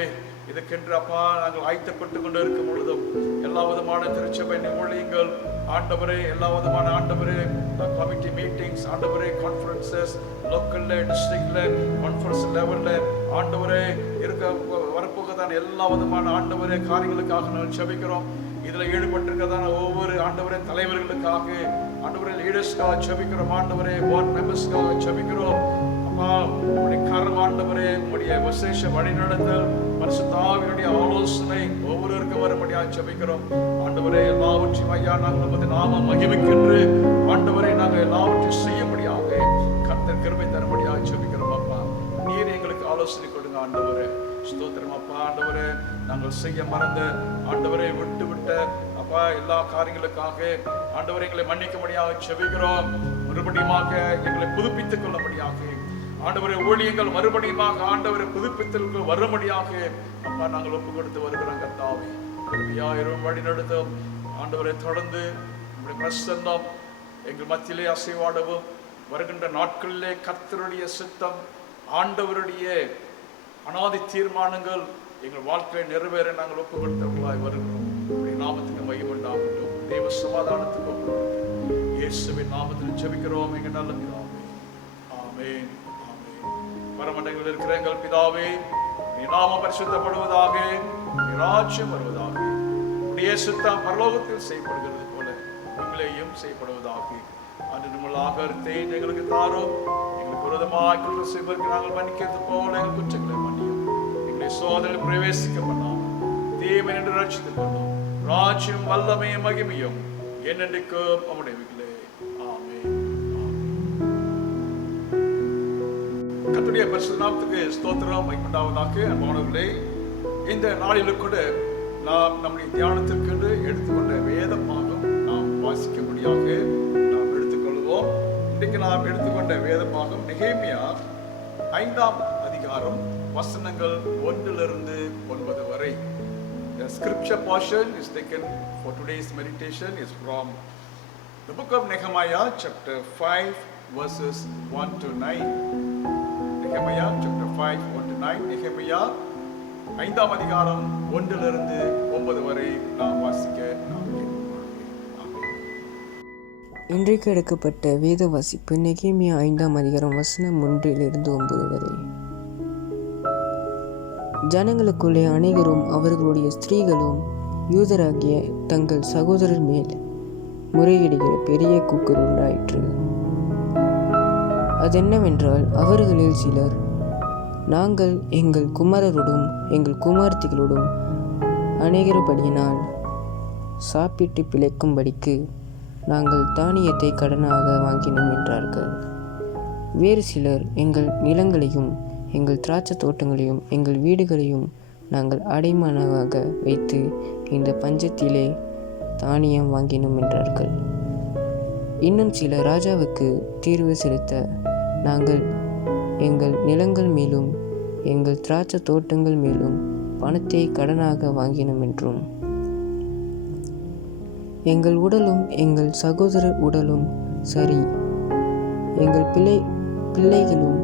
இதுக்கென்று அப்பா நாங்கள் ஆயத்தப்பட்டு கொண்டு இருக்கும் பொழுதும் எல்லா விதமான திருச்சபை ஊழியங்கள் ஆண்டவரே, எல்லா விதமான ஆண்டவரே கமிட்டி மீட்டிங்ஸ் ஆண்டவரே, கான்ஃபரன்சஸ் லோக்கல்ல டிஸ்ட்ரிக்ட்ல கான்ஃபரன்ஸ் லெவல்ல ஆண்டவரே இருக்க வரப்போகிறதான எல்லா விதமான ஆண்டவரே காரியங்களுக்காக நாங்கள் ஜெபிக்கிறோம். இதுல ஈடுபட்டிருக்கிறதான ஒவ்வொரு ஆண்டவரே தலைவர்களுக்காக ஆண்டவரே லீடர்ஸ்க்காக ஜெபிக்கிறோம். ஆண்டவரே வார்ட் மெம்பர்ஸ்க்காக ஜெபிக்கிறோம். அப்பா உங்களுடைய கரம் ஆண்டவரே, உங்களுடைய விசேஷ வழிநடத்தல் பரிசுத்த ஆவியினுடைய ஆலோசனை ஒவ்வொருவருக்கும் வரும்படியாக ஜெபிக்கிறோம். ஆண்டவரே எல்லாவற்றையும் ஐயா நாங்கள் நமது நாம மகிமைக்கென்று ஆண்டவரை நாங்கள் எல்லாவற்றையும் செய்யும்படியாக கர்த்தர் கிருபை தரும்படியாக ஜெபிக்கிறோம். அப்பா நீர் எங்களுக்கு ஆலோசனை கொடுங்க ஆண்டவரே. ஸ்தோத்திரம் அப்பா. ஆண்டவரே நாங்கள் செய்ய மறந்த ஆண்டவரை விட்டு விட்ட அப்பா எல்லா காரியங்களுக்காக ஆண்டவரை எங்களை மன்னிக்கும்படியாக ஜெபிக்கிறோம். மறுபடியுமாக எங்களை புதுப்பித்துக் கொள்ளும்படியாக ஆண்டவரை ஊழியங்கள் மறுபடியுமாக ஆண்டவரை புதுப்பித்தலுக்கு வரும்படியாக அப்பா நாங்கள் ஒப்பு கொடுத்து வருகிறோம். கர்த்தாவே கிருபையாயிரும் வழி நடத்தும் ஆண்டவரை தொடர்ந்து பிரசன்னம் எங்கள் மத்தியிலே அசைவாடவும் வருகின்ற நாட்களிலே கர்த்தருடைய சித்தம் ஆண்டவருடைய அனாதி தீர்மானங்கள் எங்கள் வாழ்க்கையை நிறைவேற நாங்கள் ஒப்பு கொடுத்தவர்களாய் வருகிறோம். நாமத்துக்கு மகிமை உண்டாகட்டும். தேவ சமாதானத்துக்கு ஒப்பு கொடுத்து இயேசுவின் நாமத்தில் ஜெபிக்கிறோம் எங்கள் நல்ல பிதாவே. ஆமென். பரமண்டலங்களில் இருக்கிற எங்கள் பிதாவே, நீ நாமம் பரிசுத்தப்படுவதாக, நீ ராஜ்யம் வருவதாக, உடைய சித்தம் பரலோகத்தில் செய்யப்படுகிறது போல உங்களையும் செய்யப்படுவதாக. அன்று நம்மள் ஆகர்த்தை எங்களுக்கு தாரும். எங்களுக்கு விரோதமாக குற்றம் செய்வதற்கு நாங்கள் மன்னிக்கிறது போல எங்கள் குற்றங்களை மன்னியும். எங்களை சோதனையில் பிரவேசிக்க பண்ணாமல் தேவன் என்று ரட்சித்துக் கொண்டோம். ராஜ்யம் வல்லமையும் மகிமையும் என்னென்றைக்கும் அவனுடையவைகளே. ஆமென். கர்த்தருடைய பரிசுத்த நாமத்துக்கு ஸ்தோத்திரம் உண்டாவதாக. அன்பானவர்களே, இந்த நாளில் கூட நாம் நம்முடைய தியானத்திற்கு எடுத்துக்கொண்ட வேத பாகம் நாம் வாசிக்கும்படியாக நாம் எடுத்துக்கொள்வோம். இன்றைக்கு நாம் எடுத்துக்கொண்ட வேத பாகம் நெகேமியா 5ஆம் அதிகாரம் வசனங்கள் 1 to 9 வரை. The scripture portion is taken for today's meditation is from the book of Nehemiah chapter 5 verses 1 to 9. Nehemiah chapter 5 1 to 9. Nehemiah 5ஆம் அதிகாரம் 1 to 9 வரை நாம் வாசிக்க நாம் கேட்கிறோம். இன்றைக்கு எடுக்கப்பட்ட வேத வாசிப்பு நெகேமியா 5ஆம் அதிகாரம் வசனம் 1 to 9 வரை. ஜனங்களுக்குள்ளே அனைவரும் அவர்களுடைய ஸ்திரீகளும் யூதராகிய தங்கள் சகோதரர் மேல் முறையிடுகிற பெரிய கூக்குரல் உண்டாயிற்று. அதென்னவென்றால், அவர்களில் சிலர், நாங்கள் எங்கள் குமாரரோடும் எங்கள் குமார்த்திகளோடும் அநேகரபடியினால் சாப்பிட்டு பிழைக்கும்படிக்கு நாங்கள் தானியத்தை கடனாக வாங்கினோம் என்றார்கள். வேறு சிலர், எங்கள் நிலங்களையும் எங்கள் திராட்சை தோட்டங்களையும் எங்கள் வீடுகளையும் நாங்கள் அடைமானமாக வைத்து இந்த பஞ்சத்திலே தானியம் வாங்கினோம் என்றார்கள். இன்னும் சில ராஜாவுக்கு தீர்வு செலுத்த நாங்கள் எங்கள் நிலங்கள் மேலும் எங்கள் திராட்சை தோட்டங்கள் மேலும் பணத்தை கடனாக வாங்கினோம் என்றும், எங்கள் உடலும் எங்கள் சகோதரர் உடலும் சரி, எங்கள் பிள்ளைகளும்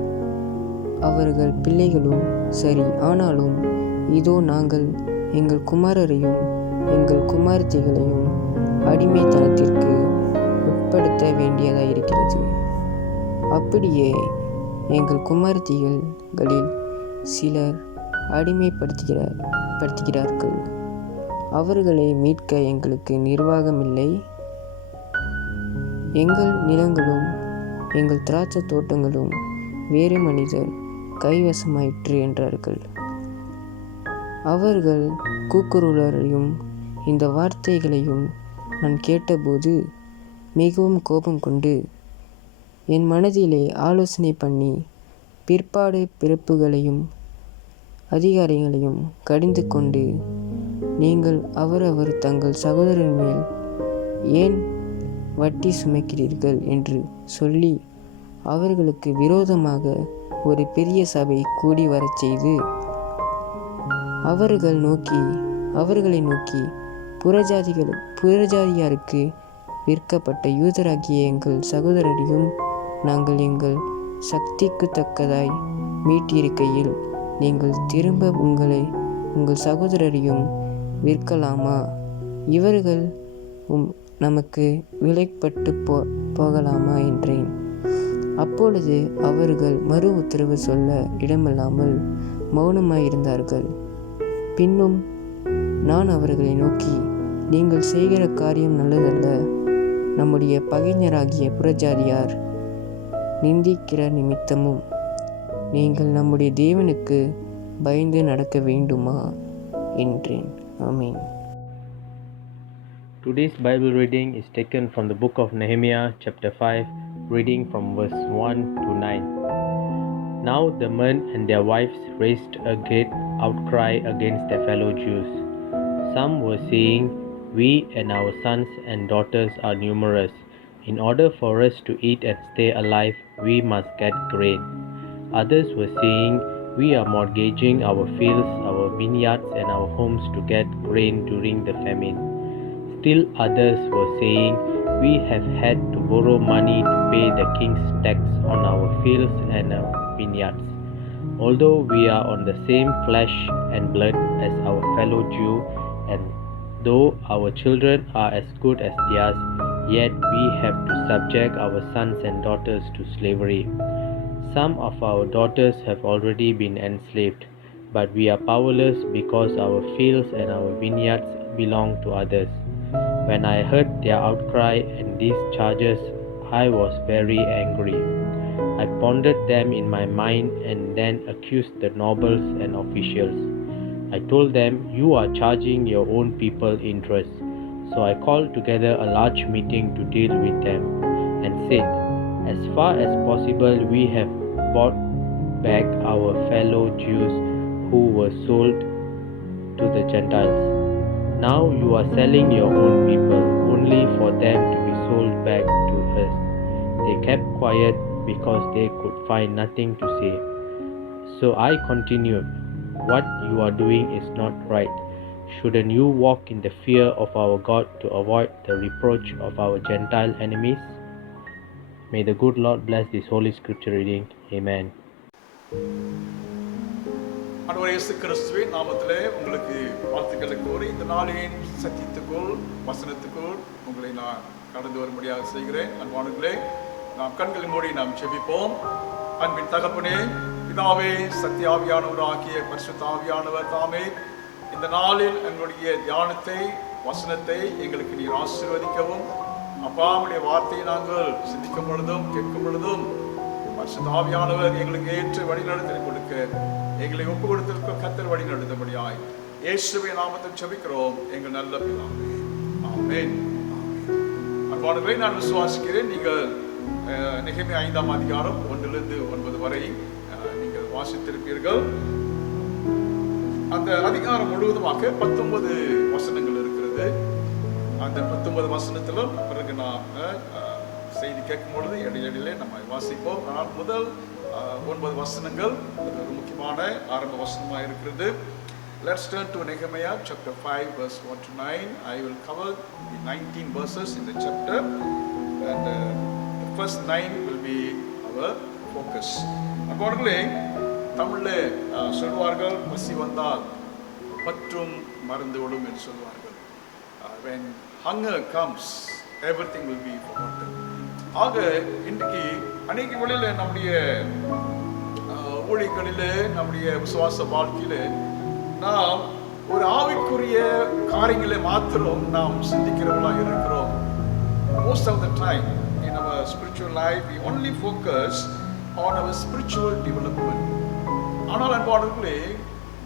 அவர்கள் பிள்ளைகளும் சரி, ஆனாலும் இதோ நாங்கள் எங்கள் குமாரரையும் எங்கள் குமார்த்திகளையும் அடிமைத்தனத்திற்கு உட்படுத்த வேண்டியதாக இருக்கிறது. அப்படியே எங்கள் குமார்த்திகளில் சிலர் அடிமைப்படுத்துகிறார்கள். அவர்களை மீட்க எங்களுக்கு நிர்வாகமில்லை. எங்கள் நிலங்களும் எங்கள் திராட்சை தோட்டங்களும் வேறு மனிதர் கைவசமாயிற்று என்றார்கள். அவர்கள் கூக்குரலையும் இந்த வார்த்தைகளையும் நான் கேட்டபோது மிகவும் கோபம் கொண்டு என் மனதிலே ஆலோசனை பண்ணி பிற்பாடு பிறப்புகளையும் அதிகாரிகளையும் கடிந்து கொண்டு, நீங்கள் அவரவர் தங்கள் சகோதரர் மேல் ஏன் வட்டி சுமைக்கிறீர்கள் என்று சொல்லி அவர்களுக்கு விரோதமாக ஒரு பெரிய சபை கூடி வரச் செய்து அவர்களை நோக்கி புறஜாதியாருக்கு விற்கப்பட்ட யூதராகிய எங்கள் சகோதரரையும் நாங்கள் எங்கள் சக்திக்கு தக்கதாய் மீட்டிருக்கையில் நீங்கள் திரும்ப உங்கள் சகோதரரையும் விற்கலாமா? இவர்கள் நமக்கு விலைப்பட்டு போகலாமா என்றேன். அப்பொழுது அவர்கள் மறு உத்தரவு சொல்ல இடமில்லாமல் மௌனமாயிருந்தார்கள். பின்னும் நான் அவர்களை நோக்கி, நீங்கள் செய்கிற காரியம் நல்லதல்ல. நம்முடைய பகைஞராகிய புறஜாதியார் நிந்திக்கிற நிமித்தமும் நீங்கள் நம்முடைய தேவனுக்கு பயந்து நடக்க வேண்டுமா என்றேன். ஆமென். Today's Bible reading is taken from the book of Nehemiah, chapter 5, reading from verse 1 to 9. Now the men and their wives raised a great outcry against their fellow Jews. Some were saying, "We and our sons and daughters are numerous. In order for us to eat and stay alive, we must get grain." Others were saying, "We are mortgaging our fields, our vineyards, and our homes to get grain during the famine." Still others were saying, "We have had to borrow money to pay the king's tax on our fields and our vineyards. Although we are on the same flesh and blood as our fellow Jew, and though our children are as good as theirs, yet we have to subject our sons and daughters to slavery. Some of our daughters have already been enslaved, but we are powerless because our fields and our vineyards belong to others." When I heard their outcry and these charges, I was very angry. I pondered them in my mind and then accused the nobles and officials. I told them, "You are charging your own people interest." So I called together a large meeting to deal with them and said, "As far as possible, we have bought back our fellow Jews who were sold to the Gentiles. Now you are selling your own people only for them to be sold back to us." They kept quiet because they could find nothing to say. So I continued, "What you are doing is not right. Shouldn't you walk in the fear of our God to avoid the reproach of our Gentile enemies?" May the good Lord bless this holy scripture reading. Amen. ஆண்டவர் இயேசு கிறிஸ்துவின் நாமத்திலே உங்களுக்கு வாழ்த்துக்களை கூறி இந்த நாளின் சத்தியத்துக்குள் வசனத்துக்குள் உங்களை நான் கடந்து வரும்படியாக செய்கிறேன். அன்பானவர்களே, நாம் கண்களை மூடி நாம் ஜெபிப்போம். அன்பின் தகப்பனே, பிதாவே, சத்திய ஆவியானவராகிய பரிசுத்த ஆவியானவர் தாமே இந்த நாளில் எங்களுடைய தியானத்தை வசனத்தை எங்களுக்கு நீர் ஆசீர்வதிக்கவும், அப்பாவுடைய வார்த்தையை நாங்கள் சிந்திக்கும் பொழுதும் கேட்கும் பொழுதும் பரிசுத்த ஆவியானவர் எங்களுக்கு ஏற்ற வழிநடத்தல் கொடுக்க எங்களை ஒப்பு கொடுத்திருக்க கர்த்தர் வழி நடத்தும்படியாய் இயேசுவின் நாமத்தில் ஜெபிக்கிறோம் எங்கள் நல்ல பிதாவே. ஆமென். அன்பானவர்களே, நான் விசுவாசிக்கிறேன் நீங்கள் நெகேமியா 5ஆம் அதிகாரம் 1 to 9 வரை நீங்கள் வாசித்திருப்பீர்கள். அந்த அதிகாரம் முழுவதுமாக 19 வசனங்கள் இருக்கிறது. அந்த 19 வசனத்திலும் பிறகு நாம் செய்தி கேட்கும் பொழுது இடையிலே நம்ம வாசிப்போம். ஆனால் முதல் 9 வசனங்கள் ஒரு முக்கியமான ஆரம்ப வசனமாக இருக்கிறது. Let's turn to Nehemiah chapter 5 verse 1 to 9. I will cover the 19 verses in the chapter, and the first 9 will be our focus. அன்பானவர்களே, தமிழில் சொல்வார்கள், பசி வந்தால் பற்றும் மறந்து விடும் என்று சொல்வார்கள். When hunger comes, everything will be forgotten. ஆக இன்றைக்கு அநேக வழியில் நம்முடைய ஊழியர்களிலே நம்முடைய விசுவாச வாழ்க்கையிலே நாம் ஒரு ஆவிக்குரிய காரியங்களை மாத்திரம் நாம் சிந்திக்கிறவர்களாக இருக்கிறோம். Most of the time in our spiritual life we only focus on our spiritual development. ஆனால் அன்பானவர்களே,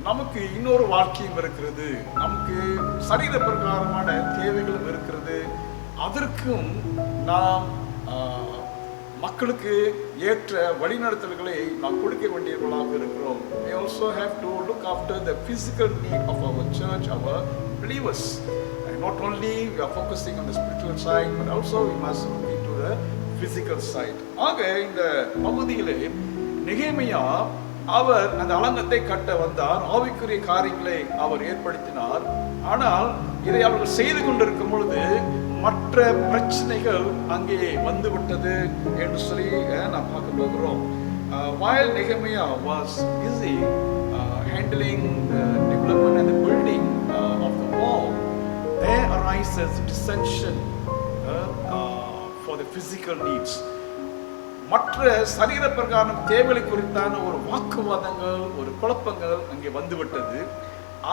நமக்கு இன்னொரு வாழ்க்கையும் இருக்கிறது, நமக்கு சரீர பிரகாரமான தேவைகளும் இருக்கிறது. அதற்கும் நாம் மக்களுக்கு ஏற்ற வழிநடத்தல்களை நாம் கொடுக்க வேண்டியவர்களாக இருக்கிறோம். We also have to look after the physical need of our church, our believers. And not only we are focusing on the spiritual side, but also we must look into the physical side. ஆக இந்த பகுதியிலே நெகேமியா அவர் அந்த அலங்கத்தை கட்ட வந்தார். ஆவிக்குரிய காரியங்களை அவர் ஏற்படுத்தினார். ஆனால் இதை அவர்கள் செய்து கொண்டிருக்கும் பொழுது மற்ற பிரச்சனைகள் அங்கே வந்துவிட்டது என்று சொல்லி நாம் பார்க்க போகிறோம். While Nehemiah was busy handling the development and the building of the wall, there arises dissension for the physical needs. மற்ற சரீர பிரகாரம் தேவைகளை குறித்தான ஒரு வாக்குவாதங்கள், ஒரு குழப்பங்கள் அங்கே வந்துவிட்டது.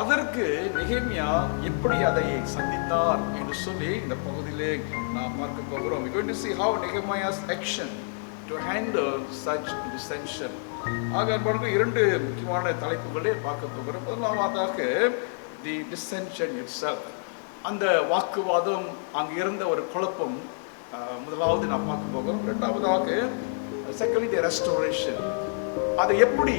அதற்கு நெகேமியா எப்படி அதை சந்தித்தார் என்று சொல்லி இந்த பகுதியிலே நாம் பார்க்க போகிறோம். We are going to see how Nehemiah's action to handle such dissension. ஆக அன்பானவர்களே, இரண்டு முக்கியமான தலைப்புகளை பார்க்க போகிறோம். முதலாவதாக the dissension itself, அந்த வாக்குவாதம், அங்கு இருந்த ஒரு குழப்பம் முதலாவது நாம் பார்க்க போகிறோம். இரண்டாவதாக secondly the restoration, அதை எப்படி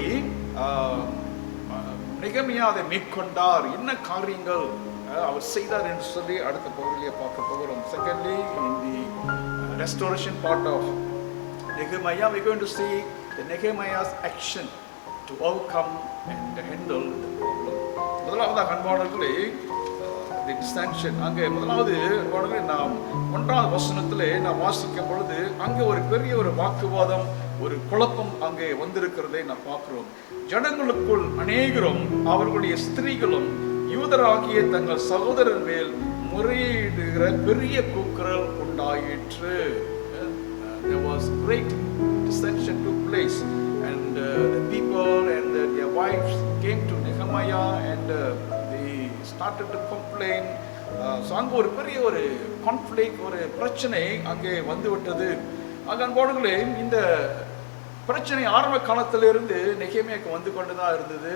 நெகேமியா அதை மேற்கொண்டார், என்ன காரியங்கள் அவர் செய்தார் என்று சொல்லி அடுத்த பகுதியிலே பார்க்க போகிறோம். Secondly, in the restoration part of Nehemiah, we are going to see the Nehemiah's action to overcome and handle the problem. முதலாவதாக அன்பானவர்களே, the dissension, அங்கே முதலாவது அன்பானவர்களே, நாம் 1வது வசனத்திலே நாம் வாசிக்கும் பொழுது அங்கே ஒரு பெரிய ஒரு வாக்குவாதம், ஒரு குழப்பம் அங்கே வந்திருக்கிறதை நாம் பார்க்கிறோம். ஜனங்களுக்குள் அநேகரும் அவர்களுடைய ஸ்திரீகளும் யூதராகிய தங்கள் சகோதரர் மேல் முறையிடுகிற பெரிய கூக்குரல் உண்டாயிற்று. There was great dissension took place, and the people and their wives came to Nehemiah and they started to complain. So அங்கே ஒரு பெரிய ஒரு கான்ஃப்ளிக்ட், ஒரு பிரச்சனை அங்கே வந்துவிட்டது. ஆக அன்பானவர்களே, இந்த பிரச்சனை ஆரம்ப காலத்திலிருந்து நெகேமியாவுக்கு வந்து கொண்டு தான் இருந்தது.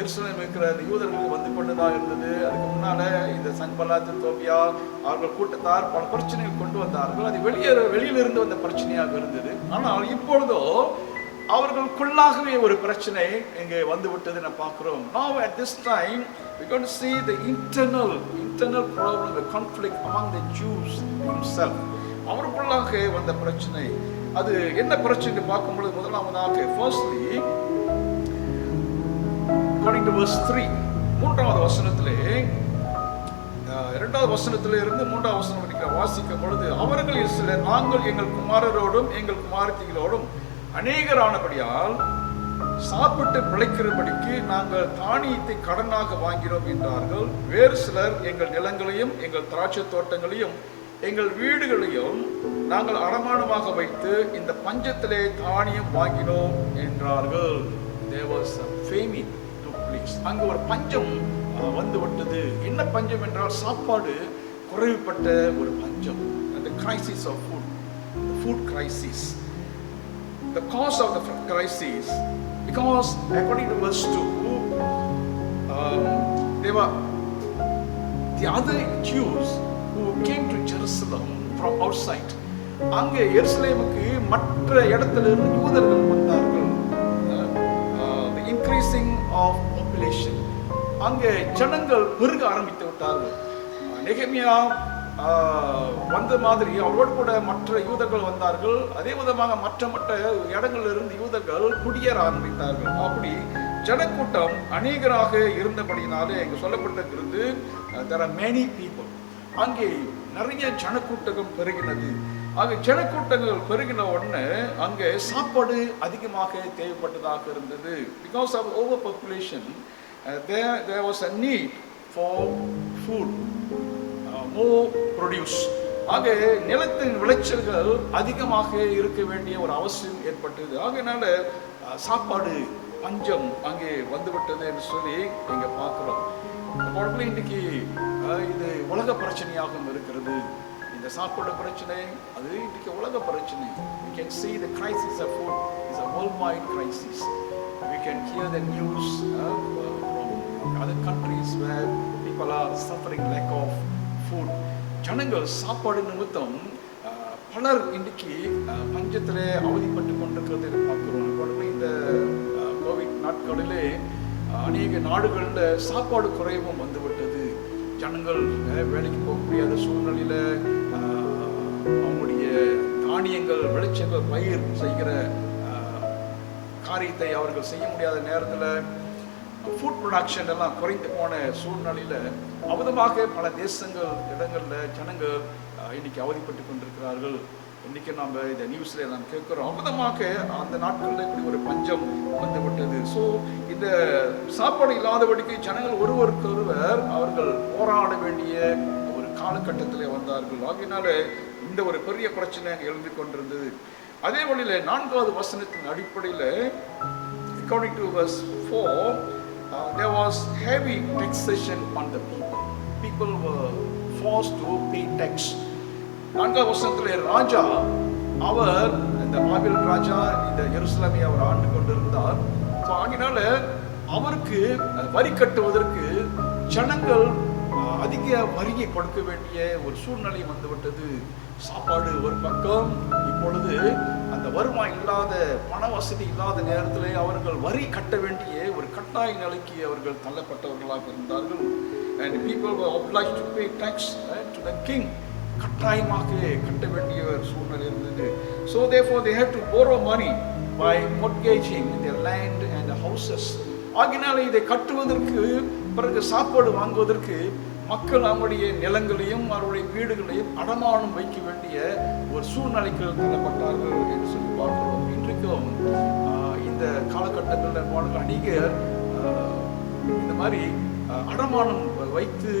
எருசலேமில் இருக்கிற அந்த யூதர்களுக்கு வந்து கொண்டு தான் இருந்தது. அதுக்கு முன்னால இந்த சன்பல்லாத், தோபியா அவர்கள் கூட்டத்தார் பல பிரச்சனைகள் கொண்டு வந்தார்கள். அது வெளியிலிருந்து வந்த பிரச்சனையாக இருந்தது. ஆனால் இப்பொழுதோ அவர்களுக்குள்ளாகவே ஒரு பிரச்சனை இங்கே வந்து விட்டது நான் பார்க்கிறோம். Now at this time we are going to see the internal problem, the conflict among the Jews himself. அவருக்குள்ளாக வந்த பிரச்சனை, அது என்ன பிரச்சனை பார்க்கும்பொழுது முதலாவதாக firstly according to verse 3, 3வது வசனத்திலே, 2வது வசனத்திலே இருந்து 3வது வசனம் வரைக்கும் வாசிக்கும் பொழுது, அவர்களில் சிலர் நாங்கள் எங்கள் குமாரரோடும் எங்கள் குமாரத்திகளோடும் அநேகரானபடியால் சாப்பிட்டு பிழைக்கிறபடிக்கு நாங்கள் தானியத்தை கடனாக வாங்கிறோம் என்றார்கள். வேறு சிலர் எங்கள் நிலங்களையும் எங்கள் திராட்சை தோட்டங்களையும் எங்கள் வீடுகளையும் நாங்கள் அடமானமாக வைத்து இந்த பஞ்சத்திலே தானியம் வாங்கினோம் என்றார்கள். There was a famine took place. அங்கு ஒரு பஞ்சம் வந்து விட்டது. என்ன பஞ்சம் என்றால் சாப்பாடு குறைவுபட்ட ஒரு பஞ்சம். The crisis of food, the food crisis. The cause of the crisis, because according to verse 2, they were the other Jews who came to Jerusalem from outside. அங்கே எருசலேமுக்கு மற்ற இடத்திலிருந்து யூதர்கள் வந்தார்கள். The increasing of population, அங்கே ஜனங்கள் பெருக ஆரம்பித்து விட்டார்கள். நெகேமியா வந்த மாதிரி அவரோடு கூட மற்ற யூதர்கள் வந்தார்கள். அதே விதமாக மற்ற இடங்களிலிருந்து யூதர்கள் குடியேற ஆரம்பித்தார்கள். அப்படி ஜனக்கூட்டம் அநேகராக இருந்தபடினாலே இங்கு சொல்லப்பட்டிருக்கிறது, there are many people. அங்கே நிறைய ஜனக்கூட்டம் பெருகினது. ஆக ஜனக்கூட்டங்கள் பெருகின உடனே அங்கே சாப்பாடு அதிகமாக தேவைப்பட்டதாக இருந்தது. Because of overpopulation, there was a need for food, more produce. ஆக நிலத்தின் விளைச்சல்கள் அதிகமாக இருக்க வேண்டிய ஒரு அவசியம் ஏற்பட்டது. ஆகையினால சாப்பாடு பஞ்சம் அங்கே வந்துவிட்டது என்று சொல்லி இங்க பார்க்கிறோம். அப்பொழுது இன்றைக்கு இது உலக பிரச்சனையாகவும் இருக்கிறது. இந்த சாப்பாடு பிரச்சனை அது இன்றைக்கு உலக பிரச்சனை. We can see the crisis of food is a worldwide crisis. We can hear the news from other countries where people are suffering lack of food. ஜனங்கள் சாப்பாடு நிமித்தம் பலர் இன்றைக்கு பஞ்சத்திலே அவதிப்பட்டு கொண்டிருக்கிறதை பார்க்கிறோம். இந்த கோவிட் நாட்களிலே அநேக நாடுகளில் சாப்பாடு குறைவும் வந்துவிட்டது. ஜனங்கள் வேலைக்கு போக முடியாத சூழ்நிலையில அவங்களுடைய தானியங்கள் விளைச்சல்கள் பயிர் செய்கிற காரியத்தை அவர்கள் செய்ய முடியாத நேரத்தில் ஃபுட் ப்ரொடக்ஷன் எல்லாம் குறைந்து போன சூழ்நிலையில் அபதமாக பல தேசங்கள் இடங்களில் ஜனங்கள் இன்னைக்கு அவதிப்பட்டு கொண்டிருக்கிறார்கள். இன்னைக்கு நம்ம இந்த நியூஸ்ல நாம் கேட்கிறோம், அபதமாக அந்த நாட்களில் இப்படி ஒரு பஞ்சம் வந்து விட்டது. ஸோ இந்த சாப்பாடு இல்லாதபடிக்கு ஜனங்கள் ஒருவருக்கொருவர் அவர்கள் போராட வேண்டிய ஒரு காலகட்டத்தில் வந்தார்கள். ஆகையினால இந்த ஒரு பெரிய பிரச்சனை எழுந்து கொண்டிருந்தது. அதே வழியில 4வது வசனத்தின் அடிப்படையில் according to verse 4 there was heavy taxation on the people. People were forced to pay tax. 4வது வசனத்தில் ராஜா அவர் இந்த பாபில் ராஜா இந்த எருசலேமை அவர் ஆண்டு கொண்டிருந்தார். ஸோ ஆகினால அவருக்கு வரி கட்டுவதற்கு ஜனங்கள் அதிக வரியை கொடுக்க வேண்டிய ஒரு சூழ்நிலை வந்துவிட்டது. சாப்பாடு ஒரு பக்கம், இப்பொழுது அந்த வருமானம் இல்லாத பண வசதி இல்லாத நேரத்தில் அவர்கள் வரி கட்ட வேண்டிய ஒரு கட்டாய நிலைக்கு அவர்கள் தள்ளப்பட்டவர்களாக இருந்தார்கள். And people were obliged to pay tax to the king. கட்டாயமாக கட்ட வேண்டிய ஒரு சூழ்நிலை இருந்தது. So therefore they had to borrow money by mortgaging their land and the houses. ஆகினால இதை கட்டுவதற்கு பிறகு சாப்பாடு வாங்குவதற்கு மக்கள் அவருடைய நிலங்களையும் அவருடைய வீடுகளையும் அடமானம் வைக்க வேண்டிய ஒரு சூழ்நிலைக்கு தள்ளப்பட்டார்கள் என்று சொல்லி பார்க்கிறோம். இன்றைக்கும் இந்த காலகட்டங்களில் அநேகர் இந்த மாதிரி அடமானம் வைத்து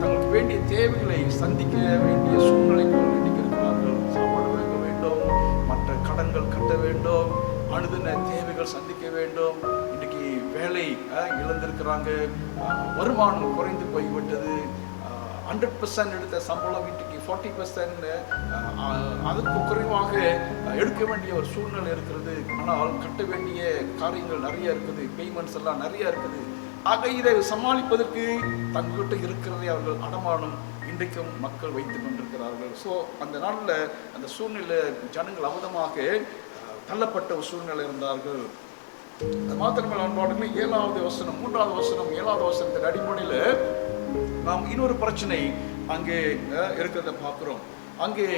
தங்களுக்கு வேண்டிய தேவைகளை சந்திக்க வேண்டிய சூழ்நிலைகள் இன்னைக்கு இருக்கிறார்கள். சாப்பாடு வாங்க வேண்டும், மற்ற கடன்கள் கட்ட வேண்டும், அனுதின தேவைகள் சந்திக்க வேண்டும். இன்னைக்கு வேலை இழந்திருக்கிறாங்க, வருமானம் குறைந்து போய்விட்டது. 100% எடுத்த சம்பளம் வீட்டுக்கு 40% அதுக்கு குறைவாக எடுக்க வேண்டிய ஒரு சூழ்நிலை இருக்கிறது. ஆனால் கட்ட வேண்டிய காரியங்கள் நிறைய இருக்குது, பேமெண்ட்ஸ் எல்லாம் நிறைய இருக்குது. ஆக இதை சமாளிப்பதற்கு தங்கிட்ட இருக்கிறதை அவர்கள் அடமானம் இன்றைக்கும் மக்கள் வைத்துக் கொண்டிருக்கிறார்கள். ஸோ அந்த நாளில் அந்த சூழ்நிலை ஜனங்கள் அபதமாக தள்ளப்பட்ட ஒரு சூழ்நிலை இருந்தார்கள். அது மாத்திரமல்ல அன்பாடுகளே, 7வது வசனம் 3வது வசனம் 7வது வசனத்தின் அடிப்படையில் நாம் இன்னொரு பிரச்சனை அங்கே இருக்கிறத பார்க்கிறோம். அங்கே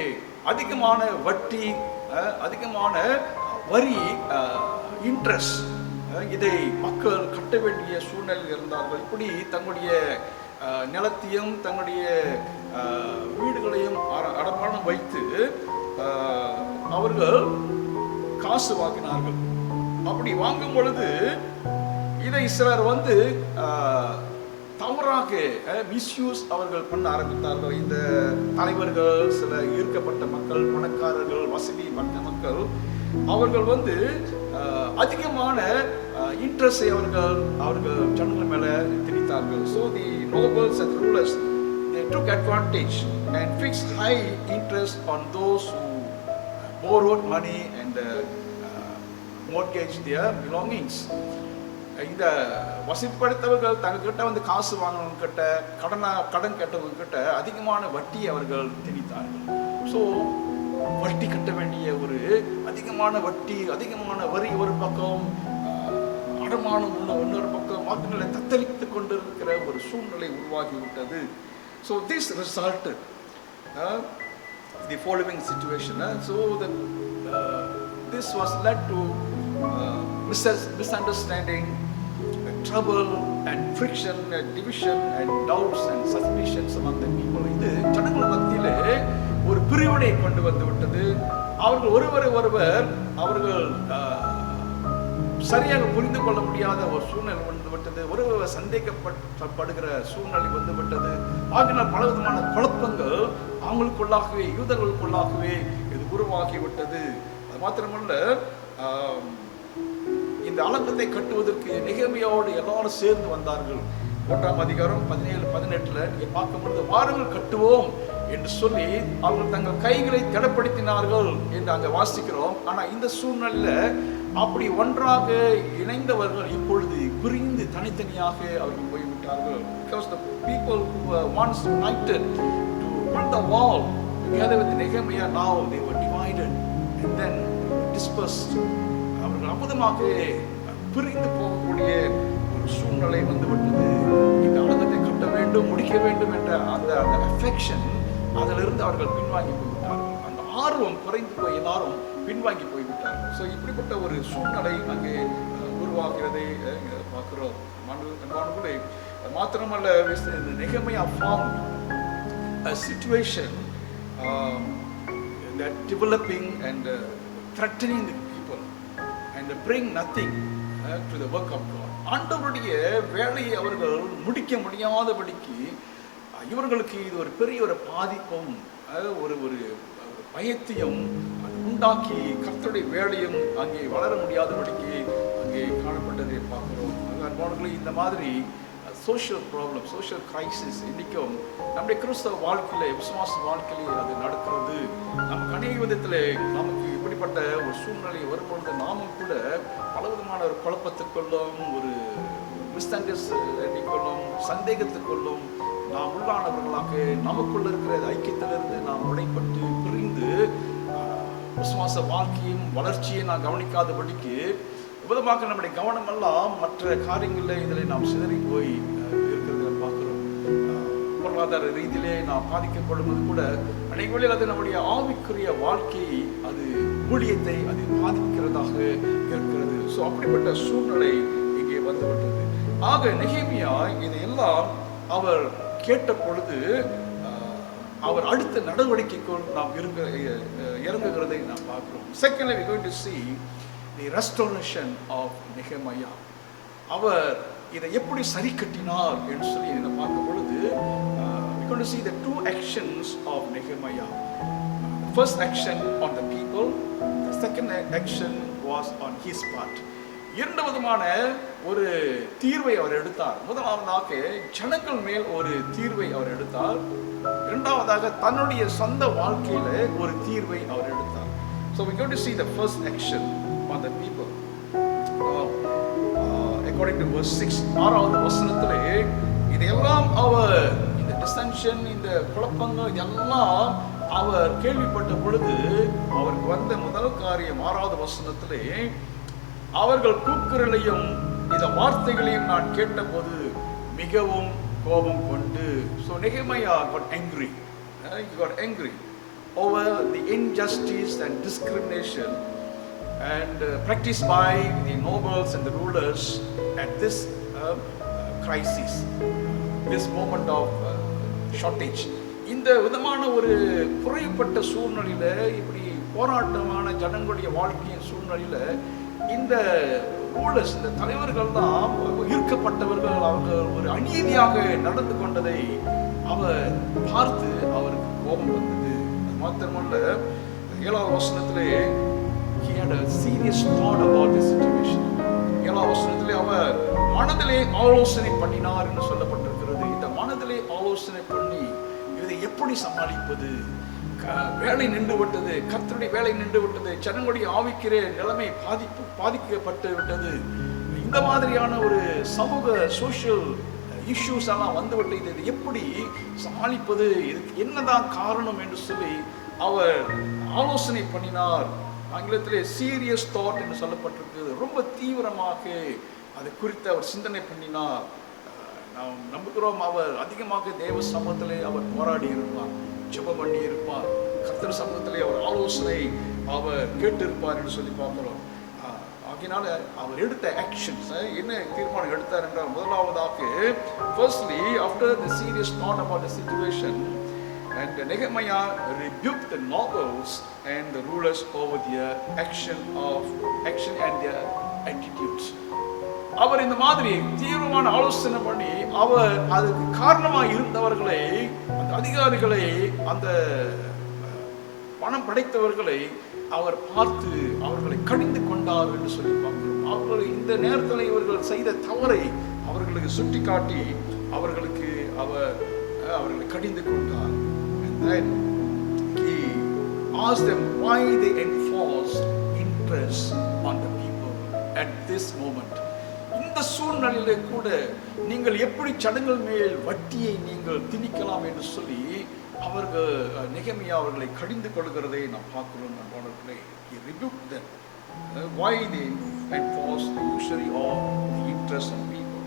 அதிகமான வட்டி, அதிகமான வரி, இன்ட்ரெஸ்ட், இதை மக்கள் கட்ட வேண்டிய சூழ்நிலையில் இருந்தார்கள். இப்படி தங்களுடைய நிலத்தையும் தங்களுடைய வீடுகளையும் அடமானம் வைத்து அவர்கள் காசு வாங்கினார்கள். அப்படி வாங்கும் பொழுது இதை சிலர் தவறாக மிஸ்யூஸ் அவர்கள் பண்ண ஆரம்பித்தார்கள். இந்த தலைவர்கள், சில ஈர்க்கப்பட்ட மக்கள், பணக்காரர்கள், வசதி பண்ண மக்கள் அவர்கள் அதிகமான இன்ட்ரெஸ்டை அவர்கள் ஜனங்கள் மேல திணித்தார்கள். So the nobles and rulers, they took advantage and fixed high interest on those who borrowed money and mortgaged their belongings. இந்த வசதிப்படுத்தவர்கள் தங்ககிட்ட காசு வாங்கினவங்க கிட்ட, கடன் கேட்டவங்க கிட்ட அதிகமான வட்டி அவர்கள் திணித்தார்கள். ஸோ வட்டி கட்ட வேண்டிய ஒரு அதிகமான வட்டி, அதிகமான வரி ஒரு பக்கம், அடமானம் இன்னொரு பக்கம், வாக்குகளை தத்தளித்து கொண்டிருக்கிற ஒரு சூழ்நிலை உருவாகிவிட்டது. So this resulted the following situation. So this was led to misunderstanding, trouble and friction and division and doubts and suspicions among the people. இது ஜனங்கள் மத்தியிலே ஒரு பிரிவினை கொண்டு வந்து விட்டது. அவர்கள் ஒருவர் அவர்கள் சரியாக புரிந்து கொள்ள முடியாத ஒரு சூழ்நிலை வந்து விட்டது. ஒருவர் சந்தேகப்படுகிற சூழ்நிலை வந்து விட்டது. ஆகினால் பலவிதமான குழப்பங்கள் அவங்களுக்குள்ளாகவே, யூதர்களுக்குள்ளாகவே இது உருவாகிவிட்டது. அது மாத்திரமல்ல, இந்த அலங்கத்தை கட்டுவதற்கு நெகேமியாவோடு எல்லாரும் சேர்ந்து வந்தார்கள். 1ஆம் அதிகாரம் 17-18 நீங்க பார்க்கும் பொழுது, வாருங்கள் கட்டுவோம் என்று சொல்லி அவர்கள் தங்கள் கைகளை திடப்படுத்தினார்கள் என்று அங்க வாசிக்கிறோம். ஆனா இந்த சூழ்நிலையில அப்படி ஒன்றாக இணைந்தவர்கள் இப்பொழுது பிரிந்து தனித்தனியாக அவர்கள் போய்விட்டார்கள். Because the people who were once united to build the wall together with Nehemiah, now they were divided and then dispersed. அவர்கள் அற்புதமாக பிரிந்து போகக்கூடிய ஒரு சூழ்நிலை வந்துவிட்டது. இந்த அலங்கத்தை கட்ட வேண்டும், முடிக்க வேண்டும் என்ற அந்த அஃபெக்ஷன் அதிலிருந்து அவர்கள் பின்வாங்கி போய்விட்டார்கள். அந்த ஆர்வம் குறைந்து போய் எல்லாரும் பின்வாங்கி போய்விட்டார்கள். ஸோ இப்படிப்பட்ட ஒரு சூழ்நிலை அங்கே உருவாகிறதை பார்க்கிறோம். அன்பானவர்களே, மாத்திரமல்ல, நெகேமியா found a situation that developing and threatening the people and bring nothing to the work of God. ஆண்டவருடைய வேலையை அவர்கள் முடிக்க முடியாதபடிக்கு இவர்களுக்கு இது ஒரு பெரிய ஒரு பாதிப்பும் ஒரு ஒரு பயத்தையும் உண்டாக்கி கர்த்தருடைய வேலையும் அங்கே வளர முடியாதபடிக்கு அங்கே காணப்பட்டதை பார்க்கிறோம். அன்பானவர்களே, இந்த மாதிரி சோஷியல் ப்ராப்ளம், சோஷியல் கிரைசிஸ் இன்றைக்கும் நம்முடைய கிறிஸ்தவ வாழ்க்கையில், விசுவாச வாழ்க்கையிலே அது நடக்கிறது. நமக்கு அநேக விதத்தில் நமக்கு இப்படிப்பட்ட ஒரு சூழ்நிலை வரும்பொழுது நாமும் கூட பலவிதமான ஒரு குழப்பத்துக்குள்ளும், ஒரு மிஸ்அண்டர்ஸ்டாண்டிங்குள்ளும், சந்தேகத்துக்குள்ளும் நாம் உள்ளானவர்களாக நமக்குள்ள இருக்கிற ஐக்கியத்திலிருந்து நாம் உடைப்பட்டு பிரிந்து விசுவாச வாழ்க்கையும் வளர்ச்சியை நான் கவனிக்காதபடிக்கு விதமாக நம்முடைய கவனமெல்லாம் மற்ற காரியங்களில் இதில் நாம் சிதறி போய் இருக்கிறத பார்க்கிறோம். பொருளாதார ரீதியிலே நாம் பாதிக்கப்படுவது கூட அநேக வேளையில் அது நம்முடைய ஆவிக்குரிய வாழ்க்கையை, அது ஊழியத்தை அது பாதிக்கிறதாக இருக்கிறது. ஸோ அப்படிப்பட்ட சூழ்நிலை இங்கே வந்துவிட்டது. ஆக நெகேமியா இதையெல்லாம் அவர் கேட்ட பொழுது அவர் அடுத்த நடவடிக்கைக்குள் நாம் இறங்குகிறதை நாம் பார்க்கிறோம். Secondly, we are going to see the restoration of Nehemiah. அவர் இதை எப்படி சரி கட்டினார் என்று சொல்லி இதை பார்க்கும் பொழுது we are going to see the two actions of Nehemiah. The first action on the people, the second action was on his part. இரண்டு விதமான ஒரு தீர்வை அவர் எடுத்தார். முதலாவதாக ஜனங்கள் மேல் ஒரு தீர்வை அவர் எடுத்தார். இரண்டாவதாக தன்னுடைய சொந்த வாழ்க்கையில ஒரு தீர்வை அவர் எடுத்தார். So we are going to see the first action on the people. According to verse 6, ஆறாவது வசனத்திலே இதையெல்லாம் அவர், இந்த டிசென்ஷன், இந்த குழப்பங்கள் இதெல்லாம் அவர் கேள்விப்பட்ட பொழுது அவருக்கு வந்த முதல் காரியம் ஆறாவது வசனத்திலே, அவர்கள் கூக்குரலையும் இந்த வார்த்தைகளையும் நான் கேட்டபோது மிகவும் கோபம் கொண்டு. So Nehemiah got angry. He got angry over the injustice and discrimination and practiced by the nobles and the rulers at this crisis, this moment of shortage. இந்த விதமான ஒரு குறைப்பட்ட சூழ்நிலையில, இப்படி போராட்டமான ஜனங்களுடைய வாழ்க்கையின் சூழ்நிலையில இந்த ரூலர்ஸ், இந்த தலைவர்கள் தான் ஈர்க்கப்பட்டவர்கள், அவர்கள் ஒரு அநீதியாக நடந்து கொண்டதை அவர் பார்த்து அவருக்கு கோபம் வந்தது. மாத்திரமல்ல, 7வது வசனத்திலே he had a serious thought about the situation. 7வது வசனத்திலே அவர் மனதிலே ஆலோசனை பண்ணினார் என்று சொல்லப்பட்டிருக்கிறது. இந்த மனதிலே ஆலோசனை பண்ணி இதை எப்படி சமாளிப்பது, வேலை நின்று விட்டது, கர்த்தருடைய வேலை நின்று விட்டது, ஜனங்களுடைய ஆவிக்கிற நிலைமை பாதிக்கப்பட்டு விட்டது, இந்த மாதிரியான ஒரு சமூக சோஷியல் இஷ்யூஸ் எல்லாம் வந்துவிட்டு இதை எப்படி சமாளிப்பது, இதுக்கு என்னதான் காரணம் என்று சொல்லி அவர் ஆலோசனை பண்ணினார். ஆங்கிலத்திலே சீரியஸ் தாட் என்று சொல்லப்பட்டிருக்கிறது. ரொம்ப தீவிரமாக அதை குறித்து அவர் சிந்தனை பண்ணினார். நாம் நம்புகிறோம், அவர் அதிகமாக தேவ சமூகத்திலே அவர் போராடி இருப்பார், ஜெபம் பண்ணி இருப்பார், கர்த்தர் சமூகத்திலே அவர் ஆலோசனை அவர் கேட்டிருப்பார் என்று சொல்லி பார்க்கிறோம். ஆகினால அவர் எடுத்த ஆக்ஷன்ஸ் என்ன தீர்மானம் எடுத்தார் என்றால், முதலாவதாக firstly after the serious thought about the situation, and Nehemiah rebuked the nobles and the rulers over their action and their attitudes. அவர் இந்த மாதிரி தீவிரமான ஆலோசனை பண்ணி அவர் அதுக்கு காரணமாக இருந்தவர்களை, அந்த அதிகாரிகளை, அந்த பணம் படைத்தவர்களை அவர் பார்த்து அவர்களை கடிந்து கொண்டார் என்று சொல்லி பார்க்கிறோம். அவர்கள் இந்த நேரத்தில் இவர்கள் செய்த தவறை அவர்களுக்கு சுட்டி காட்டி அவர்களுக்கு அவர்களை கடிந்து கொண்டார். And then he asked them why they enforced interest on the people at this moment. இந்த சூழ்நிலையிலே கூட நீங்கள் எப்படி ஜனங்கள் மேல் வட்டியை நீங்கள் திணிக்கலாம் என்று சொல்லி அவர்கள் நெகேமியா அவர்களை கடிந்து கொள்கிறதை நாம் பார்க்கிறோம். நண்பர்களே, he rebuked them why they enforced the usury of the interest of people,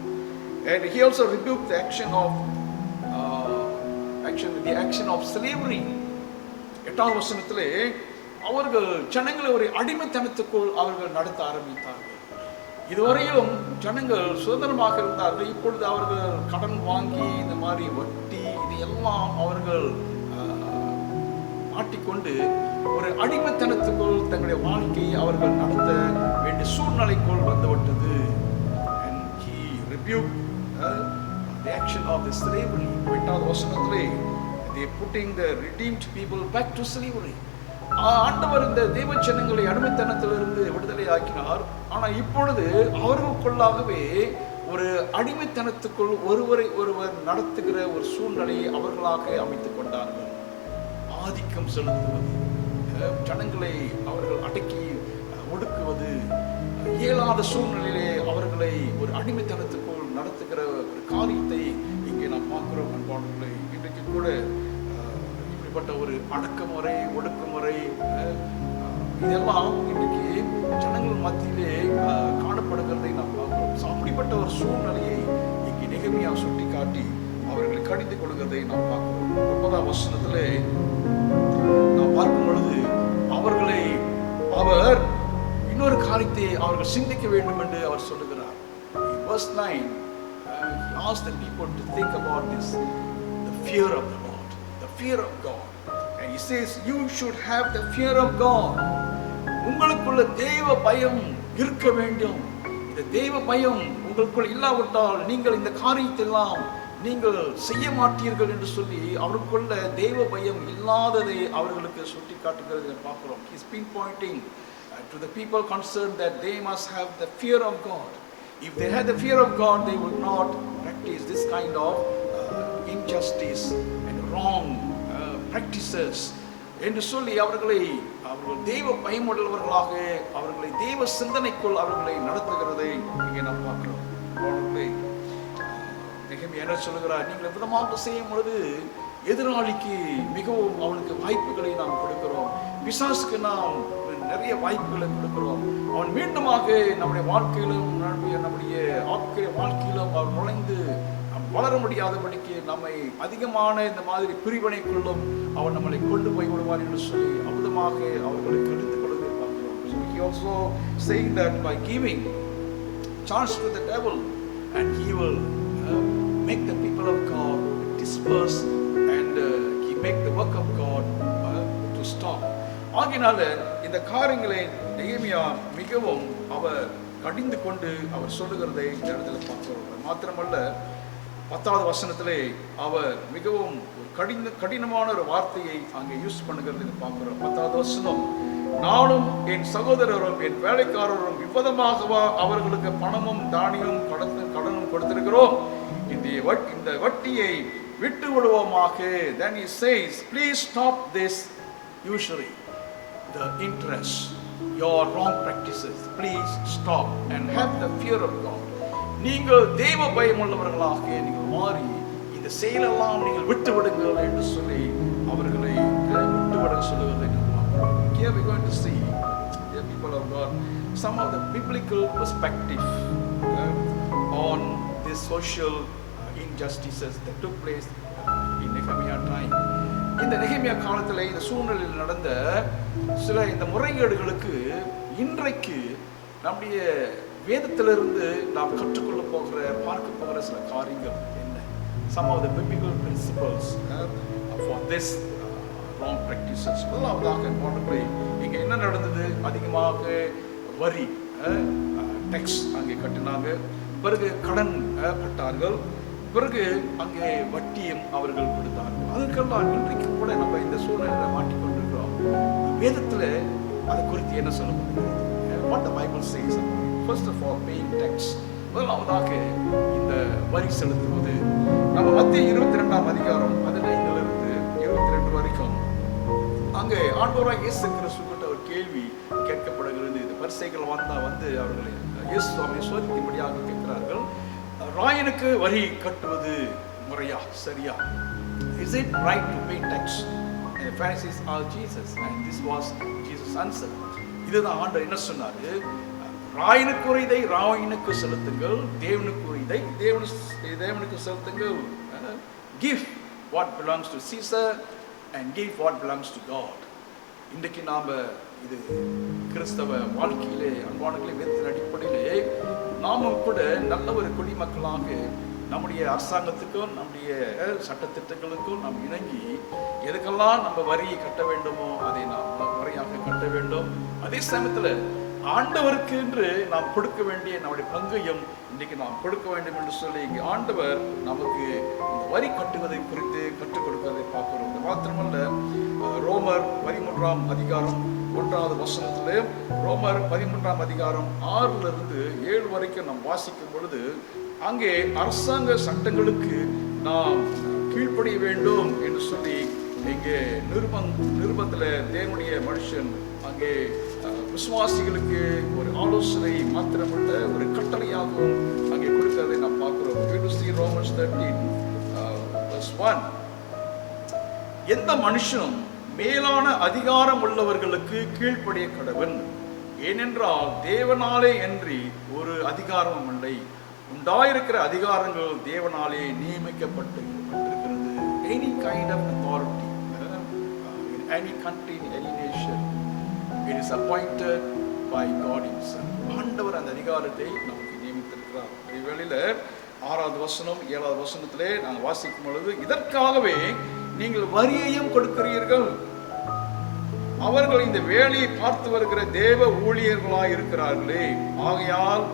and he also rebuked the action of slavery. 8வது வசனத்திலே அவர்கள் ஜனங்களை ஒரு அடிமைத்தனத்துக்குள் அவர்கள் நடத்த ஆரம்பித்தார்கள். இதுவரையும் ஜனங்கள் சுதந்திரமாக இருந்தார்கள். இப்பொழுது அவர்கள் கடன் வாங்கி இந்த மாதிரி வட்டி இதையெல்லாம் அவர்கள் மாட்டிக்கொண்டு ஒரு அடிமைத்தனத்துக்குள் தங்களுடைய வாழ்க்கையை அவர்கள் நடத்த வேண்டிய சூழ்நிலைக்குள் வந்துவிட்டது. And he rebuked the action of the slavery. 8வது வசனத்திலே they putting the redeemed people back to slavery. ஆண்டவர் இந்த தேவ ஜனங்களை அடிமைத்தனத்திலிருந்து விடுதலை ஆக்கினார். ஆனால் இப்பொழுது அவர்களுக்குள்ளாகவே ஒரு அடிமைத்தனத்துக்குள் ஒருவரை ஒருவர் நடத்துகிற ஒரு சூழ்நிலையை அவர்களாக அமைத்துக் கொண்டார்கள். ஆதிக்கம் செலுத்துவது, ஜனங்களை அவர்கள் அடக்கி ஒடுக்குவது, இயலாத சூழ்நிலையிலே அவர்களை ஒரு அடிமைத்தனத்துக்குள் நடத்துகிற ஒரு காரியத்தை இங்கே நாம் பார்க்கிறோம். அன்பானவர்களே, இன்றைக்கு கூட இப்படிப்பட்ட ஒரு அடக்குமுறை, ஒடுக்குமுறை இதெல்லாம் இன்றைக்கு ஜனங்கள் மத்தியிலே காணப்படுகிறதை நாம் பார்க்கிறோம். அப்படிப்பட்ட ஒரு சூழ்நிலையை இங்கே நெகேமியா சுட்டி காட்டி அவர்களை கடிந்து கொள்கிறதை நாம் பார்க்கிறோம். 9ஆம் வசனத்திலே நாம் பார்க்கும் பொழுது அவர்களை அவர் இன்னொரு காரியத்தை அவர்கள் சிந்திக்க வேண்டும் என்று அவர் சொல்லுகிறார். Verse 9, he asked the people to think about this, the fear of the Lord, the fear of God. And he says, you should have the fear of God. உங்களுக்குள்ள தேவ பயம் இருக்க வேண்டும். இந்த தேவ பயம் உங்களுக்குள் இல்லாவிட்டால் நீங்கள் இந்த காரியத்தெல்லாம் நீங்கள் செய்ய மாட்டீர்கள் என்று சொல்லி அவருக்குள்ள தேவ பயம் இல்லாததை அவர்களுக்கு சுட்டி காட்டுகிறதை பார்க்கிறோம். He is pinpointing to the people concerned that they must have the fear of God. If they had the fear of God, they would not practice this kind of injustice and wrong practices என்று சொல்லி அவர்கள் தெய்வ பயமுள்ளவர்களாக அவர்களை தெய்வ சிந்தனைக்குள் அவர்களை நடத்துகிறதை இங்கே நாம் பார்க்கிறோம். நெகேமியா என்ன சொல்லுகிறார், நீங்கள் விதமாக செய்யும் பொழுது எதிராளிக்கு மிகவும் அவனுக்கு வாய்ப்புகளை நாம் கொடுக்கிறோம். பிசாசுக்கு நாம் நிறைய வாய்ப்புகளை கொடுக்கிறோம். அவன் மீண்டுமாக நம்முடைய வாழ்க்கையிலும் நம்முடைய ஆட்களுடைய வாழ்க்கையிலும் அவன் நுழைந்து வளர முடியாதபடிக்கு நம்மை அதிகமான இந்த மாதிரி பிரிவினைக்குள்ளும் அவன் நம்மளை கொண்டு போய் விடுவார் என்று சொல்லி அமுதமாக அவர்களுக்கு எடுத்துக் கொள்வதை பார்க்கிறோம். So he also saying that by giving chance to the devil and he will make the people of God disperse and he make the work of God to stop. ஆகினால இந்த காரியங்களை நெகேமியா மிகவும் அவர் கடிந்து கொண்டு அவர் சொல்லுகிறதை இந்த இடத்துல பார்க்கிறோம். மாத்திரமல்ல 10வது வசனத்திலே அவர் மிகவும் கடினமான ஒரு வார்த்தையை அங்கே யூஸ் பண்ணுகிறது பார்க்கிறோம். 10வது வசனம், நானும் என் சகோதரரும் என் வேலைக்காரரும் இவ்விதமாகவா அவர்களுக்கு பணமும் தானியமும் கடனும் கொடுத்திருக்கிறோம், இந்த வட்டியை விட்டு விடுவோமாக. Then he says, please stop this usury, the interest, your wrong practices, please stop and have the fear of God. நீங்கள் தேவ பயம் உள்ளவர்களாக நீங்கள் மாறி இந்த செயலெல்லாம் நீங்கள் விட்டு விடுங்கள் என்று சொல்லி அவர்களை விட்டுவிட சொல்லுவதை here we are going to see, dear people of God, some of the biblical perspective on these social injustices that took place in Nehemiah time. இந்த நெகேமியா காலத்தில் இந்த சூழ்நிலையில் நடந்த சில இந்த முறைகேடுகளுக்கு இன்றைக்கு நம்முடைய வேதத்திலிருந்து நாம் கற்றுக்கொள்ள பார்க்க போகிற சில காரியங்கள் என்ன? Some of the biblical principles for this wrong practices. முதலாவதாக இங்கே என்ன நடந்தது? அதிகமாக வரி டேக்ஸ் அங்கே கட்டினாங்க. பிறகு கடன் பட்டார்கள். பிறகு அங்கே வட்டியும் அவர்கள் கொடுத்தார்கள். அதற்கெல்லாம் இன்றைக்கு கூட நம்ம இந்த சூழ்நிலையில மாட்டிக்கொண்டிருக்கிறோம். வேதத்தில் அதை குறித்து என்ன சொல்லப்படுகிறது? What the Bible says about it. First of all, paying tax. முதலாவதாக இந்த வரி செலுத்துவது. நம்ம மத்திய 22ஆம் அதிகாரம் 15லிருந்து 22 வரைக்கும் அங்கே ஆண்டவராகிய இயேசு கிறிஸ்துவிட்ட ஒரு கேள்வி கேட்கப்படுகிறது. இந்த பரிசேயர்கள் வந்து அவர்களை இயேசு சுவாமியை சோதிக்கும்படியாக கேட்கிறார்கள். ராயனுக்கு வரி கட்டுவது முறையா, சரியா? Is it right to pay tax? And the Pharisees asked Jesus, and this was Jesus' answer. இதுதான் ஆண்டவர் என்ன சொன்னாரு? ராயனுக்குரியதை ராயனுக்கு செலுத்துங்கள், தேவனுக்குரியதை தேவனுக்கு செலுத்துங்கள். Give what belongs to Caesar and give what belongs to God. இன்றைக்கு நாம் இது கிறிஸ்தவ வாழ்க்கையிலே அன்பானங்களே வேதத்தின் அடிப்படையிலே நாமும் கூட நல்ல ஒரு குடிமக்களாக நம்முடைய அரசாங்கத்துக்கும் நம்முடைய சட்டத்திட்டங்களுக்கும் நாம் இணங்கி எதுக்கெல்லாம் நம்ம வரி கட்ட வேண்டுமோ அதை நாம் முறையாக கட்ட வேண்டும். அதே சமயத்தில் ஆண்டவருக்கு என்று நாம் கொடுக்க வேண்டிய நம்முடைய பங்கையும் இன்றைக்கு நாம் கொடுக்க வேண்டும் என்று சொல்லி இங்கே ஆண்டவர் நமக்கு இந்த வரி கட்டுவதை குறித்து கற்றுக் கொடுக்கிறதை பார்க்கிறோம். இது மாத்திரமல்ல, ரோமர் 13ஆம் அதிகாரம் 1வது வசனத்திலே, ரோமர் 13ஆம் அதிகாரம் 6லிருந்து 7 வரைக்கும் நாம் வாசிக்கும் பொழுது அங்கே அரசாங்க சட்டங்களுக்கு நாம் கீழ்ப்படிய வேண்டும் என்று சொல்லி இங்கே நிருபத்தில் தேவனுடைய மனுஷன் அங்கே விசுவாசிகளுக்கு ஒரு ஆலோசனை மாத்திரமல்ல ஒரு கட்டளையாகவும் அங்கே கொடுக்கிறதை நாம் பார்க்கிறோம். Romans 13:1 எந்த மனுஷனும் மேலான அதிகாரம் உள்ளவர்களுக்கு கீழ்ப்படிய கடவன், ஏனென்றால் தேவனாலே அன்றி ஒரு அதிகாரமும் இல்லை, உண்டாயிருக்கிற அதிகாரங்கள் தேவனாலே நியமிக்கப்பட்டிருக்கிறது. Any kind of authority in any country, in any nation, it is appointed by God himself. ஆண்டவர் அந்த அதிகாரத்தை நமக்கு நியமித்திருக்கிறார். இவ்வேளையில 6வது வசனம் 7வது வசனத்திலே நாங்கள் வாசிக்கும் பொழுது, இதற்காகவே நீங்கள் வரியையும் கொடுக்கிறீர்கள், அவர்கள் இந்த வேலையை பார்த்து வருகிற தேவ ஊழியர்களாய் இருக்கிறார்களே, ஆகையால்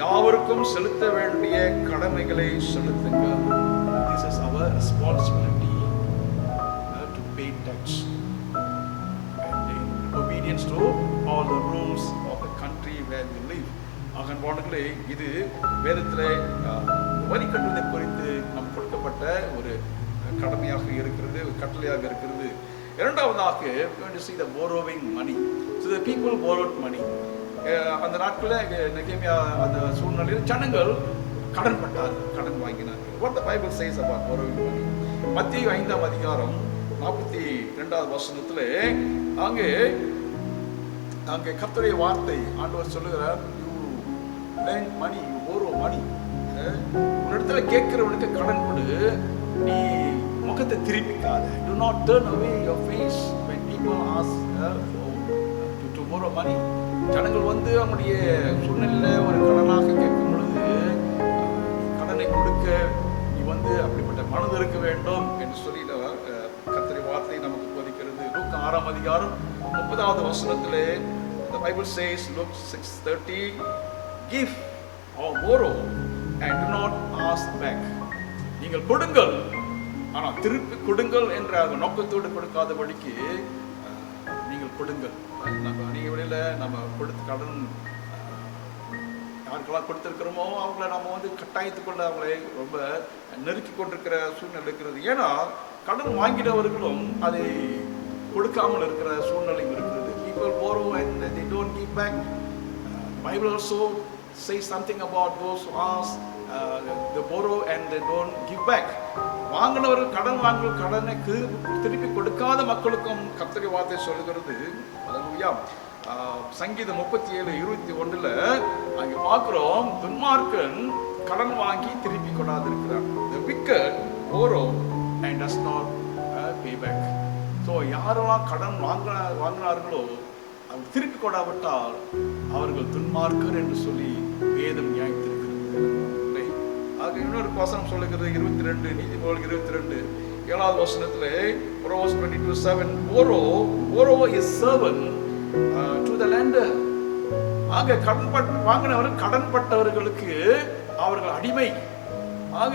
யாவருக்கும் செலுத்த வேண்டிய கடமைகளை செலுத்துங்கள். This is our responsibility to pay tax and in obedience to all the rules of the country where we live. ஆகவே இது வேதத்திலே வரி கட்டுவதை குறித்து நம் கொடுக்கப்பட்ட ஒரு கடமையாக இருக்கிறது, ஒரு கட்டளையாக இருக்கிறது. இரண்டாவதாக going to see the borrowing money. So the people borrowed money. அந்த நாட்களில் நெகேமியா அந்த சூழ்நிலையில் ஜனங்கள் கடன் பட்டார்கள், கடன் வாங்கினார்கள். What the Bible says about borrowing money? மத்தேயு 5ஆம் அதிகாரம் 42வது வசனத்திலே அங்கே கர்த்தருடைய வார்த்தை ஆண்டவர் சொல்லுகிறார், you lend money, you borrow money. உன்னிடத்துல கேட்கிறவனுக்கு கடன் கொடு, நீ முகத்தை திருப்பிக்காத. Do not turn away your face when people ask to borrow money. ஜனங்கள் வந்து அவனுடைய சூழ்நிலையில் ஒரு கடனாக கேட்கும் பொழுது கடனை கொடுக்க நீ வந்து அப்படிப்பட்ட மனது இருக்க வேண்டும் என்று சொல்லி கர்த்தருடைய வார்த்தை நமக்கு போதிக்கிறது. லூக்கா 6ஆம் அதிகாரம் 30வது வசனத்திலே the Bible says, Luke 6:30, give or borrow and do not ask back. நீங்கள் கொடுங்கள், ஆனால் திருப்பி கொடுங்கள் என்ற நோக்கத்தோடு கொடுக்காதபடிக்கு நீங்கள் கொடுங்கள். நீங்கள் வெளியில் நம்ம கொடுத்து கடன் யாருக்கெல்லாம் கொடுத்துருக்கிறோமோ அவங்கள நம்ம வந்து கட்டாயத்துக்குள்ள அவங்களை ரொம்ப நெருக்கி கொண்டிருக்கிற சூழ்நிலை இருக்கிறது. ஏன்னா கடன் வாங்கினவர்களும் அதை கொடுக்காமல் இருக்கிற சூழ்நிலை இருக்கிறது. People borrow and they don't give back. Bible also says something about those who ask, they borrow and they don't give back. வாங்கினவர்கள் கடன் வாங்கல் கடனுக்கு திருப்பி கொடுக்காத மக்களுக்கும் கர்த்தருடைய வார்த்தை சொல்லுகிறது. அல்லேலூயா. சங்கீதம் 37:21 அங்கே பார்க்கிறோம், துன்மார்க்கன் கடன் வாங்கி திருப்பி கொடாது இருக்கிறார். The wicked borrow and does not pay back. So யாரெல்லாம் கடன் வாங்கினார்களோ அவர் திருப்பி கொடாவிட்டால் அவர்கள் துன்மார்க்கர் என்று சொல்லி வேதம் நியாயத்திருக்கிறது. ஆக இன்னொரு வசனம் சொல்லுகிறது 22 நீதிமொழிகள் 22 7வது வசனத்திலே Proverbs 22:7, borrow is servant to the lender. ஆக வாங்கினவர்கள் கடன்பட்டவர்களுக்கு அவர்கள் அடிமை. ஆக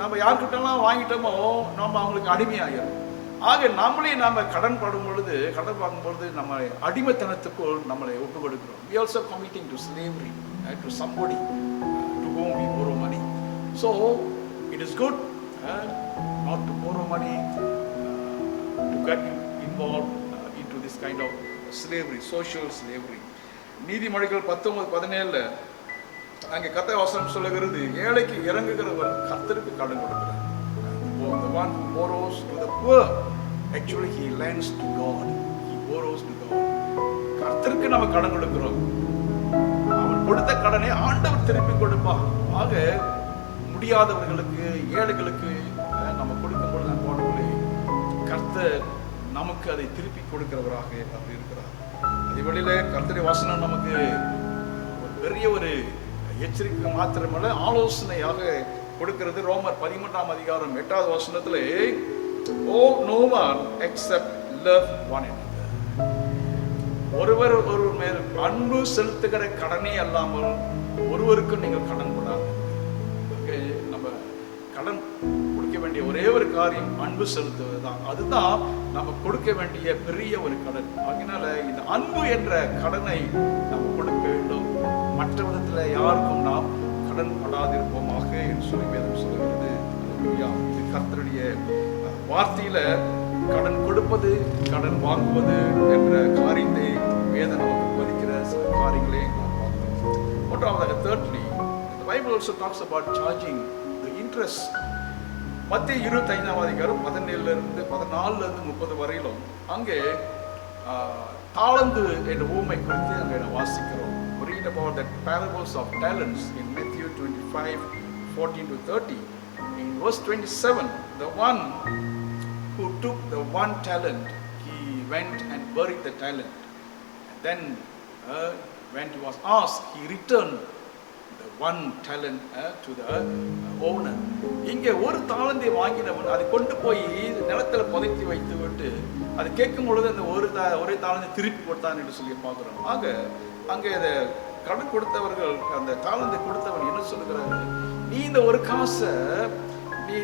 நம்ம யார்கிட்டலாம் வாங்கிட்டோமோ நம்ம அவங்களுக்கு அடிமையாகிறோம். ஆக நம்மளே நாம கடன் வாங்கும் பொழுது நம்ம அடிமைத்தனத்துக்குள் நம்மளை ஒப்பு கொடுக்கிறோம். We also committing to slavery to somebody to whom we borrow money. So it is good not to borrow money, to get involved into this kind of slavery, social slavery. நீதிமொழிகள் 19:17 அங்கே கர்த்தர் வசனம் சொல்லுகிறது, ஏழைக்கு இறங்குகிறவன் கர்த்தருக்கு கடன் கொடுக்கிறார். The one who borrows to the poor, actually he lends to God. He borrows to God. கர்த்தருக்கு நம்ம கடன் கொடுக்கிறோம். அவன் கொடுத்த கடனை ஆண்டவர் திருப்பி கொடுப்பார். ஆக முடியாதவர்களுக்கு, ஏழைகளுக்கு நம்ம கொடுக்கும் பொழுது கர்த்தர் நம்ம நமக்கு அதை திருப்பி கொடுக்கிறவராக அவர் இருக்கிறார். அதே வழியில கர்த்தருடைய வசனம் நமக்கு ஒரு பெரிய ஒரு எச்சரிக்கை மாத்திரமல்ல, ஆலோசனையாக கொடுக்கிறது. ரோமர் 13ஆம் அதிகாரம் 8வது வசனத்திலே, owe no one except love one another. ஒருவர் மேல் அன்பு செலுத்துகிற கடனே அல்லாமல் ஒருவருக்கும் நீங்கள் கடன் கூடாது. நம்ம கடன் கொடுக்க வேண்டிய ஒரே ஒரு காரியம் அன்பு செலுத்துவது தான். அதுதான் நம்ம கொடுக்க வேண்டிய பெரிய ஒரு கடன். அதனால இந்த அன்பு என்ற கடனை நம்ம கொடுக்க வேண்டும். மற்ற விதத்துல யாருக்கும் நாம் கடன் படாதிருப்போமாக என்று சொல்லி வேதம் சொல்லுகிறது. இது கர்த்தருடைய வார்த்தையில கடன் கொடுப்பது, கடன் வாங்குவது என்ற காரியத்தை வேதம் நமக்கு போதிக்கிற சில காரியங்களே நாம் பார்த்தோம். மூன்றாவதாக, thirdly, the Bible also talks about charging the interest. மத்திய 25ஆம் அதிகாரம் 17 14 30 வரையிலும் அங்கே தாளந்து என்ற ஊமை குறித்து அங்கே வாசிக்கிறோம். Read about the parables of talents in Matthew 25:14-30. In verse 27, the one who took the one talent, he went and buried the talent. And then when he was asked, he returned the one talent to the owner. இங்கே ஒரு தாளந்தை வாங்கினவன் அதை கொண்டு போய் நிலத்துல புதைத்து வைத்து விட்டு அதை கேட்கும் பொழுது அந்த ஒரே தாளந்தை திருப்பி கொடுத்தான் என்று சொல்லி பார்க்கிறோம். ஆக அங்கே அதை கடன் கொடுத்தவர்கள், அந்த தாளந்தை கொடுத்தவன் என்ன சொல்லுகிறாரு, நீ இந்த ஒரு காசை நீ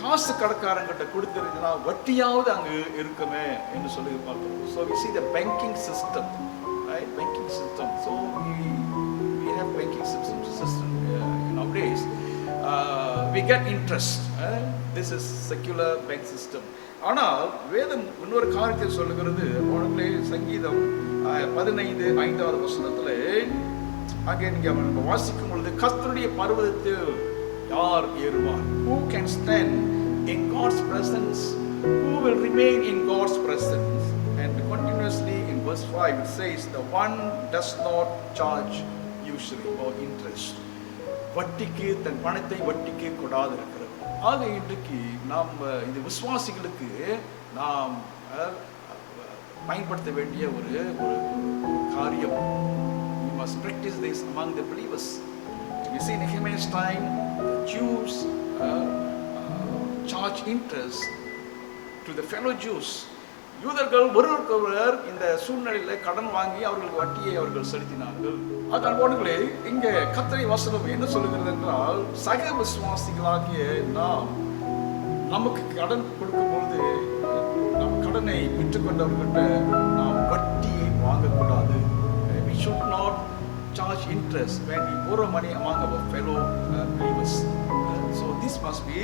காசு கடைக்காரங்கிட்ட கொடுத்துருந்தா வட்டியாவது அங்கு இருக்குமே என்று சொல்லி பார்க்கிறோம். So we see the banking system, right? Banking system. So we have banking system nowadays. We get interest. This is secular bank system. ஆனால் வேதம் இன்னொரு காரியத்தை சொல்லுகிறது. உடனே சங்கீதம் 15:5வது வசனத்திலே அங்கே நீங்க வாசிக்கும் பொழுது, கர்த்தருடைய பர்வதத்தில் யார் ஏறுவார்? Who can stand in God's presence? Who will remain in God's presence? And continuously in verse 5 it says, the one does not charge usury or interest. வட்டிக்கு தன் பணத்தை வட்டிக்கு கொடாது இருக்கிறது. ஆக இன்றைக்கு நாம் இந்த விசுவாசிகளுக்கு நாம் பயன்படுத்த வேண்டிய ஒரு காரியம். We must practice this among the believers. You see, in Nehemiah's time, the Jews charge interest to the fellow Jews. யூதர்கள் ஒருவருக்கொருவர் இந்த சூழ்நிலையில் கடன் வாங்கி அவர்களுக்கு வட்டியை அவர்கள் செலுத்தினார்கள். அதனாலே இங்கே கர்த்தருடைய வசனம் என்ன சொல்லுகிறது என்றால், சக விசுவாசிகளாகிய நாம் நமக்கு கடன் கொடுக்கும் பொழுது நம் கடனை பெற்றுக்கொண்டவர்கிட்ட நாம் வட்டி வாங்கக்கூடாது. We should not charge interest when we borrow money among our fellow believers. So this must be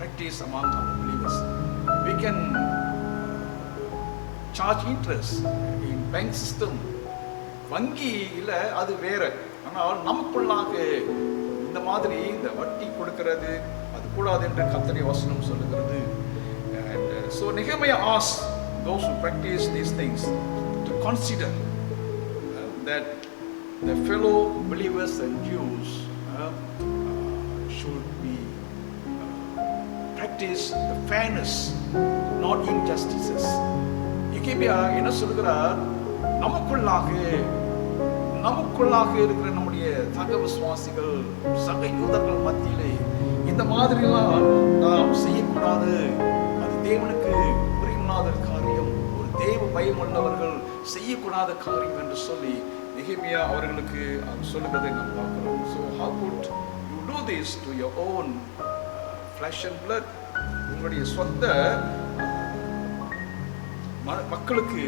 practiced among our believers. We can charge interest in bank system. வங்கியில அது வேற. ஆனால் நமக்குள்ளாக இந்த மாதிரி இந்த வட்டி கொடுக்கிறது அது கூடாது என்று கர்த்தருடைய வசனம் சொல்லுகிறது. And so Nehemiah asked those who practice these things to consider that the fellow believers and Jews should be practice the fairness, not injustices. Nehemiah என்ன சொல்கிறார், நமக்குள்ளாக இருக்கிற நம்முடைய சக விசுவாசிகள், சக யூதர்கள் மத்தியிலே இந்த மாதிரிலாம் நாம் செய்யக்கூடாது. அது தேவனுக்கு பிரியமில்லாத காரியம், ஒரு தேவ பயம் உள்ளவர்கள் செய்யக்கூடாத காரியம் என்று சொல்லி நெகேமியா அவர்களுக்கு சொல்லுகிறதை நாம் பார்க்கிறோம். So how could you do this to your own flesh and blood? உங்களுடைய சொந்த மக்களுக்கு,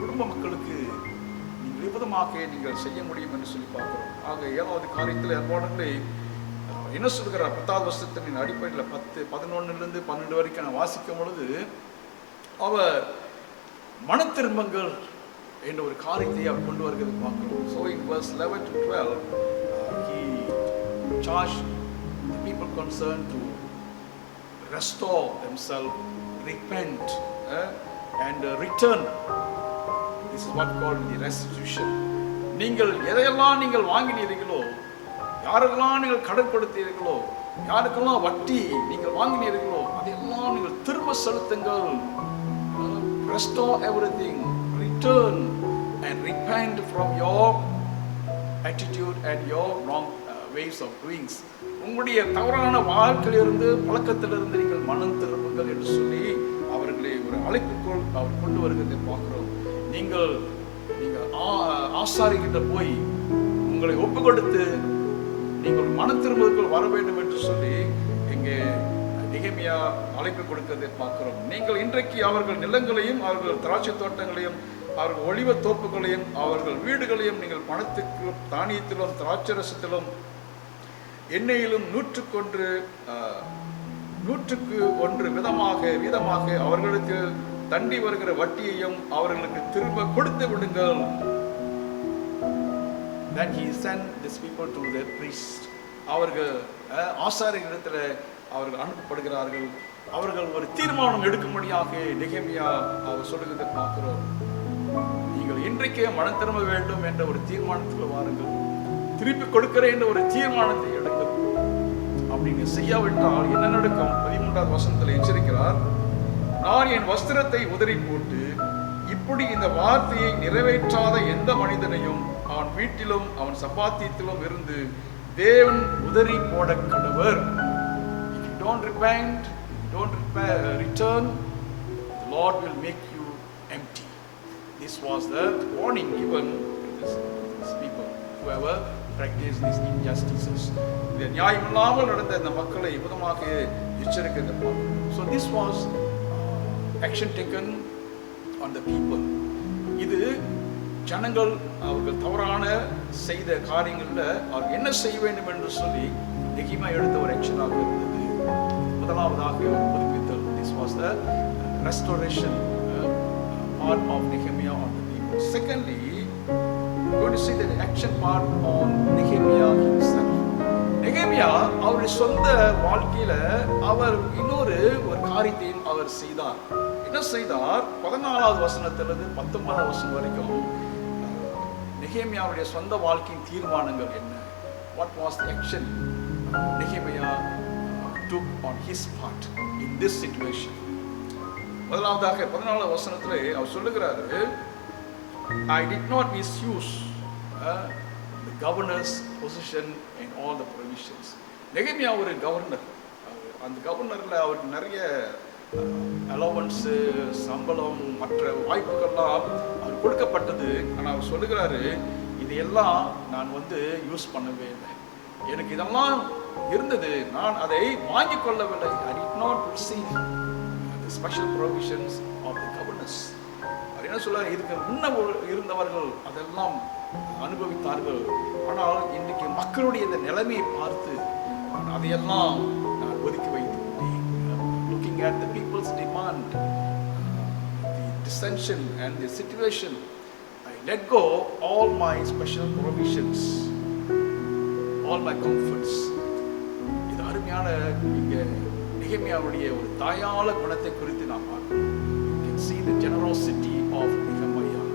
குடும்ப மக்களுக்கு விபதமாக நீங்கள் செய்ய முடியும் என்று சொல்லி பார்க்கிறோம். ஆக 7வது காரியத்தில் அன்பானவர்களே என்ன சொல்கிறார், 10வது வருஷத்தின் அடிப்படையில் 11 12 வரைக்கும் நான் வாசிக்கும் பொழுது அவர் மன திரும்பங்கள் என்ற ஒரு காரியத்தை அவர் கொண்டு வருகிறது பார்க்கிறோம். So in verse 11 to 12 he charged the people concerned to restore themselves, repent and return. This is what called the restitution. நீங்கள் எதையெல்லாம் நீங்கள் வாங்கினீர்களோ, யாரெல்லாம் நீங்கள் கடன் கொடுத்தீர்களோ, யாருக்கெல்லாம் வட்டி நீங்கள் வாங்கினீர்களோ, அதையெல்லாம் நீங்கள் திரும்ப செலுத்துங்கள், restore everything, return and repent from your attitude and your wrong ways of doing. உங்களுடைய தவறான வாழ்க்கையிலிருந்து பழக்கத்திலிருந்து நீங்கள் மனம் திரும்புங்கள் என்று சொல்லி அவர்களை ஒரு அழைப்புக்குள் அவர் கொண்டு வருகிறதை பார்க்கிறோம். நீங்கள் ஆசாரிகிட்ட போய் உங்களை ஒப்பு கொடுத்து நீங்கள் மனம் திரும்புவதற்குள் வர வேண்டும் என்று சொல்லி இங்கே நெகேமியா அழைப்பு கொடுக்கிறதை பார்க்கிறோம். நீங்கள் இன்றைக்கு அவர்கள் நிலங்களையும் அவர்கள் திராட்சை தோட்டங்களையும் அவர்கள் ஒலிவ தோப்புகளையும் அவர்கள் வீடுகளையும் நீங்கள் பணத்துக்கும் தானியத்திலும் திராட்சரசத்திலும் எண்ணெயிலும் 100க்கு 1 வீதமாக அவர்களுக்கு தண்டி வருகிற வட்டியையும் அவர்களுக்கு திரும்ப கொடுத்து விடுங்கள். Then he sent these people to the priest. அவர்கள் ஆசாரியர்களிடத்தில் அவர்கள் அனுப்பப்படுகிறார்கள். அவர்கள் ஒரு தீர்மானம் எடுக்கும்படியாக நெகேமியா அவர் சொல்லுகிறதை பார்க்கிறோம். நீங்கள் இன்றைக்கே மனம் திரும்ப வேண்டும் என்ற ஒரு தீர்மானத்தில் வாருங்கள், திருப்பி கொடுக்கிறேன் என்ற ஒரு தீர்மானத்தை எடுங்கள். அப்படின்னு செய்யாவிட்டால் என்ன நடக்கும்? 13வது வசனத்தில் எச்சரிக்கிறார், நான் என் வஸ்திரத்தை உதறி போட்டு இப்படி இந்த வார்த்தையை நிறைவேற்றாத எந்த மனிதனையும் அவன் வீட்டிலும் அவன் சப்பாத்தியத்திலும் இருந்து தேவன் உதறி போட கடவர். If you don't repent, don't return, the Lord will make you empty. This was the warning given to these people, whoever practice these injustices. இந்த நியாயமில்லாமல் நடந்த இந்த மக்களை விதமாக எச்சரிக்கிறது. So this was action taken on the people. இது ஜனங்கள் அவர்கள் தவறான செய்த காரியங்கள்ல அவர் என்ன செய்ய வேண்டும் என்று சொல்லி நெகேமியா எடுத்த ஒரு ஆக்ஷனாக இருந்தது. முதலாவதாக புதுப்பித்தல். This was the restoration part of Nehemiah on the people. Secondly, we're going to see the action part on Nehemiah himself. நெகேமியா அவருடைய சொந்த வாழ்க்கையில அவர் இன்னொரு காரியத்தையும் அவர் செய்தார். என்ன செய்தார்? 14வது வசனத்திலிருந்து 19வது வசனம் வரைக்கும் நெகேமியாவுடைய சொந்த வாழ்க்கையின் தீர்மானங்கள் என்ன? What was the action Nehemiah took on his part in this situation? முதலாவதாக 14வது வசனத்திலே அவர் சொல்லுகிறாரு, I did not misuse the governor's position and all the provisions. நெகேமியா ஒரு கவர்னர். அந்த கவர்னர்ல அவருக்கு நிறைய அலோவன்ஸ், சம்பளம், மற்ற வாய்ப்புகள்லாம் அவர் கொடுக்கப்பட்டது. ஆனால் அவர் சொல்லுகிறாரு, இதையெல்லாம் நான் யூஸ் பண்ணவே இல்லை. எனக்கு இதெல்லாம் இருந்தது, நான் அதை வாங்கிக் கொள்ளவில்லை. I did not receive the special provisions of the governors. அவர் என்ன சொல்றாரு? இதுக்கு முன்ன இருந்தவர்கள் அதெல்லாம் அனுபவித்தார்கள். ஆனால் இன்றைக்கு மக்களுடைய இந்த நிலைமையை பார்த்து அதையெல்லாம் நான் ஒதுக்கி வைத்து looking at the people's demand, the dissension and the situation, I let go all my special provisions, all my comforts. இது அருமையான இங்க நெகேமியாவுடைய ஒரு தாயாள குணத்தை குறித்து நாம் பார்க்கிறோம். You can see the generosity of Nehemiah.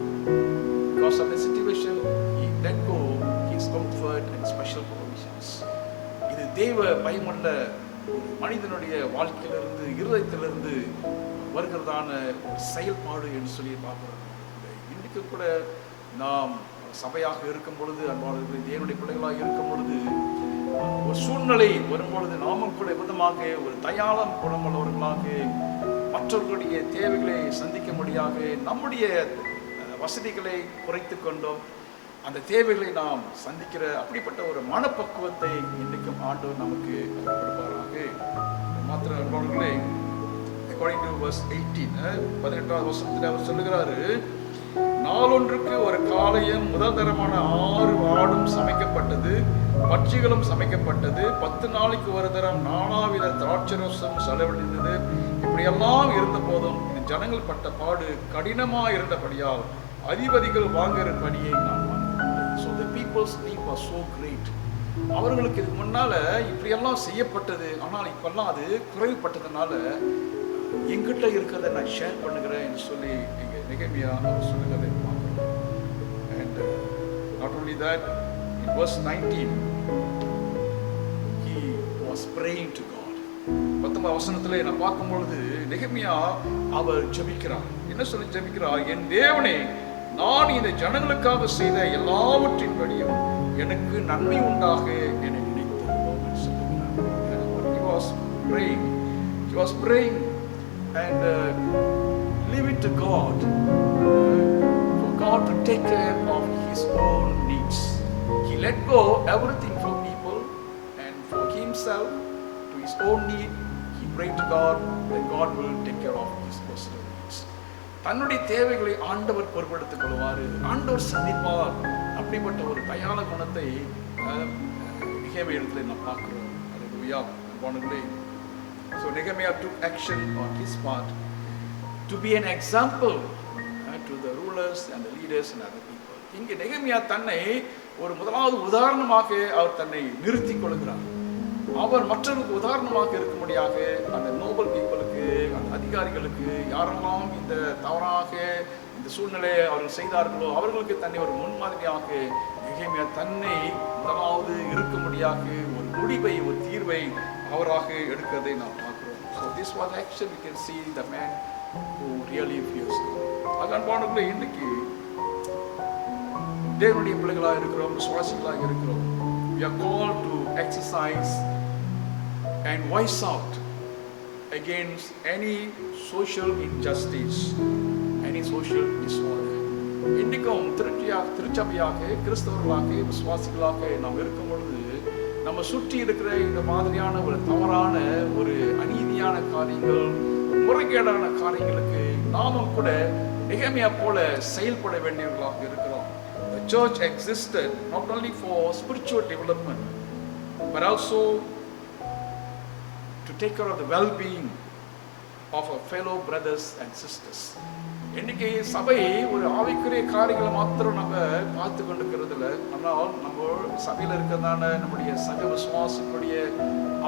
Because of the situation, he let go his comfort and special provisions. இது தேவ பயமுள்ள மனிதனுடைய வாழ்க்கையிலிருந்து, இருதயத்திலிருந்து வருகிறதான ஒரு செயல்பாடு என்று சொல்லி பார்க்கிறோம். இன்றைக்கு கூட நாம் சபையாக இருக்கும் பொழுது, அன்பாளர்கள் தேவனுடைய பிள்ளைகளாக இருக்கும் பொழுது, ஒரு சூழ்நிலை வரும்பொழுது நாமும் கூட விதமாக ஒரு தயாளம் குணமுள்ளவர்களாக மற்றவர்களுடைய தேவைகளை சந்திக்கும்படியாக நம்முடைய வசதிகளை குறைத்து கொண்டோம் அந்த தேவைகளை நாம் சந்திக்கிற அப்படிப்பட்ட ஒரு மனப்பக்குவத்தை இன்றைக்கும் ஆண்டவர் நமக்கு கொடுப்பாராக. மாத்திர அன்பர்களே, according to verse 18, 18வது வசனத்தில் அவர் சொல்லுகிறாரு, நாளொன்றுக்கு ஒரு காளையும் முதல் தரமான 6 ஆடும் சமைக்கப்பட்டது, பட்சிகளும் சமைக்கப்பட்டது, 10 நாளைக்கு ஒரு தரம் நானாவித திராட்சரசம் செலவழிந்தது. இப்படியெல்லாம் இருந்த போதும் ஜனங்கள் பட்ட பாடு கடினமா இருந்தபடியால் அதிபதிகள் வாங்குகிற படியை நான் வாங்கினேன். So the people's need was so great. அவர்களுக்கு இதுக்கு முன்னால இப்படியெல்லாம் செய்யப்பட்டது, ஆனால் இப்பெல்லாம் அது குறைவுபட்டதுனால எங்கிட்ட இருக்கிறத நான் ஷேர் பண்ணுகிறேன் என்று சொல்லி இங்கே நெகேமியா அவர் சொல்லுகிறதை பார்க்கிறோம். And not only that, in verse 19 he was praying to God. 19 வசனத்திலே நான் பார்க்கும் பொழுது நெகமியா அவர் ஜெபிக்கிறார். என்ன சொல்லி ஜெபிக்கிறார்? என் தேவனே, நான் இந்த ஜனங்களுக்காக செய்த எல்லாவற்றின்படியும் எனக்கு நன்மை உண்டாக என்னை நினைத்தருளும் என்று சொல்லுகிறார். He was praying and leaving to God for God to take care of his own needs. He let go everything for people and for himself, to his own need. He prayed to God that God will take care of his personal needs. தன்னுடைய தேவைகளை ஆண்டவர் பொறுப்பெடுத்துக் கொள்வார், ஆண்டவர் சந்திப்பார். அப்படிப்பட்ட ஒரு தயால குணத்தை நெகேமியாவிடத்தில் நாம் பார்க்கிறோம். அல்லேலூயா. அன்பானவர்களே, so Nehemiah took action on his part to be an example to the rulers and the leaders and other people. இங்கே நெகேமியா தன்னை ஒரு முதலாவது உதாரணமாக அவர் தன்னை நிறுத்திக் கொள்கிறார். அவர் மற்றவருக்கு உதாரணமாக இருக்கும்படியாக அந்த நோபல் பீப்புளுக்கு, அந்த அதிகாரிகளுக்கு, யாரெல்லாம் இந்த தவறாக இந்த சூழ்நிலையை அவர்கள் செய்தார்களோ அவர்களுக்கு தன்னை ஒரு முன்மாதிரியாக நெகேமியா தன்னை முதலாவது இருக்கும்படியாக ஒரு முடிவை, ஒரு தீர்வை அவராக எடுக்கிறதை நாம் பார்க்கிறோம். So this was actually we can see the man who really fears God. அன்பானவர்களே, இன்னைக்கு தேவனுடைய பிள்ளைகளாக இருக்கிறோம், விசுவாசிகளாக இருக்கிறோம். We are called to exercise and voice out against any social injustice, any social disorder. இன்றைக்கும் திருச்சபையாக, கிறிஸ்தவர்களாக, விசுவாசிகளாக நாம் இருக்கும் பொழுது நம்ம சுற்றி இருக்கிற இந்த மாதிரியான ஒரு தவறான, ஒரு அநீதியான காரியங்கள், முறைகேடான காரியங்களுக்கு நாமும் கூட நெகேமியா போல செயல்பட வேண்டியவர்களாக இருக்கிறோம். The church existed not only for spiritual development but also to take care of the well-being of our fellow brothers and sisters. இன்னைக்கு சபை ஒரு ஆவிக்குரிய காரியங்களை மாத்திரம் நம்ம பார்த்து கொண்டிருக்கிறது இல்லை. ஆனால் நம்ம சபையில் இருக்கிறதான நம்முடைய சக விசுவாசங்களுடைய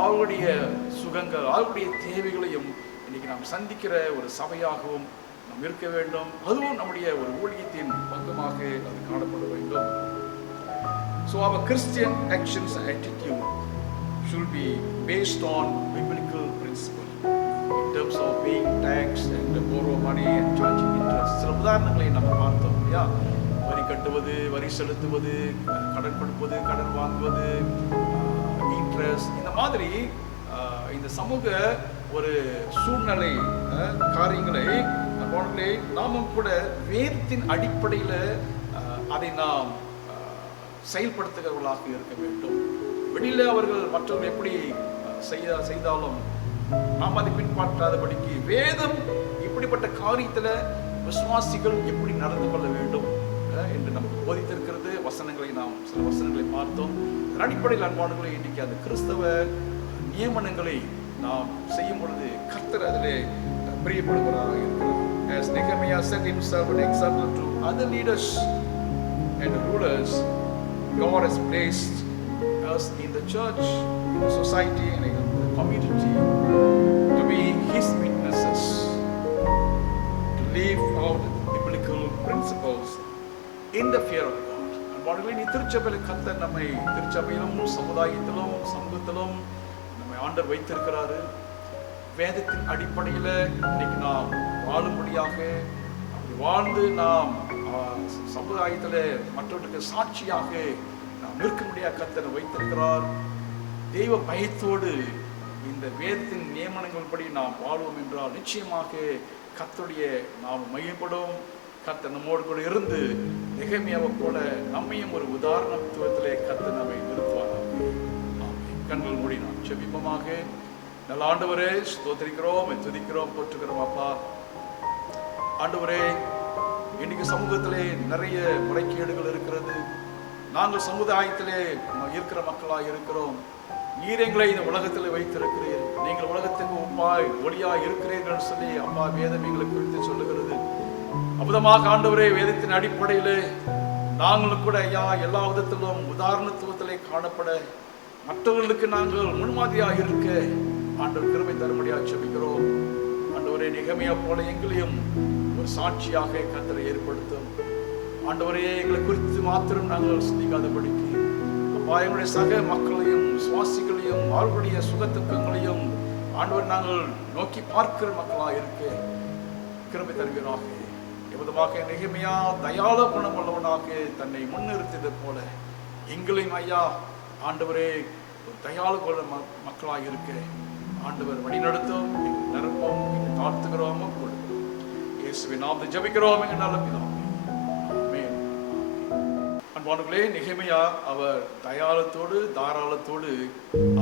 அவர்களுடைய சுகங்கள், அவர்களுடைய தேவைகளையும் இன்னைக்கு நாம் சந்திக்கிற ஒரு சபையாகவும் நாம் இருக்க வேண்டும். அதுவும் நம்முடைய ஒரு ஊழியத்தின் பங்கமாக அது காணப்பட வேண்டும். So our Christian actions and attitude should be based on biblical principle in terms of paying tax and borrow money and charging interest. சில உதாரணங்களை நம்ம பார்த்தோம் இல்லையா? வரி கட்டுவது, வரி செலுத்துவது, கடன் கொடுப்பது, கடன் வாங்குவது, இன்ட்ரெஸ்ட், இந்த மாதிரி இந்த சமூக ஒரு சூழ்நிலை காரியங்களை நாமும் கூட வேதத்தின் அடிப்படையில் அதை நாம் செயல்படுத்துகிறவர்களாக இருக்க வேண்டும். வெளியில் அவர்கள் மற்றவர்கள் எப்படி செய்தாலும் நாம் அதை பின்பற்றாதபடிக்கு வேதம் இப்படிப்பட்ட காரியத்தில் விசுவாசிகள் எப்படி நடந்து கொள்ள வேண்டும் என்று நமக்கு போதித்திருக்கிறது. வசனங்களை நாம் சில வசனங்களை பார்த்தோம். அடிப்படையில் அன்பானவர்களை இன்னைக்கு அந்த கிறிஸ்தவ நியமனங்களை நாம் செய்யும் பொழுது கர்த்தர் அதிலே பிரியப்படுவராக இருக்கிறார். As Nehemiah set himself an example to other leaders and rulers, God has placed us in the church, in the society and in the community to be His witnesses, to live out biblical principles in the fear of God. அன்பானவர்களே, நீ திருச்சபையில் கர்த்தர் நம்மை திருச்சபையிலும் சமுதாயத்திலும் சமூகத்திலும் நம்மை ஆண்டவர் வைத்திருக்கிறாரு. வேதத்தின் அடிப்படையில் இன்னைக்கு நாம் வாழும்படியாக, அப்படி வாழ்ந்து நாம் சமுதாயத்தில் மற்றவர்களுக்கு சாட்சியாக நாம் நிற்கும்படியாக கர்த்தர் வைத்திருக்கிறார். தெய்வ பயத்தோடு இந்த வேதத்தின் நியமனங்கள் படி நாம் வாழ்வோம் என்றால் நிச்சயமாக கர்த்தருடைய நாம் மையப்படும். கர்த்தர் நம்மோடு கூட இருந்து நெகேமியாவை போல நம்மையும் ஒரு உதாரணத்துவத்திலே கர்த்தர் நம்மை நிறுத்துவாராக. கண்கள் மூடி நாம் ஜெபிப்போமாக. நல்ல ஆண்டவரே, ஸ்தோத்திரிக்கிறோம், துதிக்கிறோம், போற்றுகிறோம். அப்பா ஆண்டவரே, இன்னைக்கு சமூகத்திலே நிறைய முறைகேடுகள் இருக்கிறது. நாங்கள் சமுதாயத்திலே இருக்கிற மக்களாக இருக்கிறோம். நீர் எங்களை இந்த உலகத்தில் வைத்திருக்கிறீர். நீங்கள் உலகத்துக்கு உப்பாய் ஒளியாய் இருக்கிறீர்கள் சொல்லி அப்பா வேதம் எங்களுக்கு குறித்து சொல்லுகிறது. அற்புதமாக ஆண்டவரே, வேதத்தின் அடிப்படையிலே நாங்களும் கூட ஐயா எல்லா விதத்திலும் உதாரணத்துவத்திலே காணப்பட, மற்றவர்களுக்கு நாங்கள் முன்மாதிரியாக இருக்க ஆண்டவர் கிருபை தரும்படியாக ஜெபிக்கிறோம். ஆண்டவரே, நெகேமியா போல எங்களையும் ஒரு சாட்சியாக கர்த்தரை ஏற்படுத்தும். ஆண்டவரே, எங்களை குறித்து மாத்திரம் நாங்கள் சிந்திக்காதபடிக்கு அப்பா எங்களுடைய சக மக்களையும் சுவாசிகளையும் அவர்களுடைய சுகத்துக்கங்களையும் ஆண்டவர் நாங்கள் நோக்கி பார்க்கிற மக்களாக இருக்க கிருபை தருவீராக. எவ்வளவாக நெகேமியா தயாள குணமுள்ளவனாக தன்னை முன்னிறுத்தியது போல எங்களையும் ஐயா ஆண்டவரே தயாள குண மக்களாக இருக்க ஆண்டவர் வழிநடத்தும், நிரப்போம், தாழ்த்துகிறோமோ கொடுக்கிறோம். இயேசுவின் நாமத்தை ஜெபிக்கிறோம் எங்கள் நல்ல பிதாவே. ஆமென். அன்பானவர்களே, நெகேமியா அவர் தயாளத்தோடு தாராளத்தோடு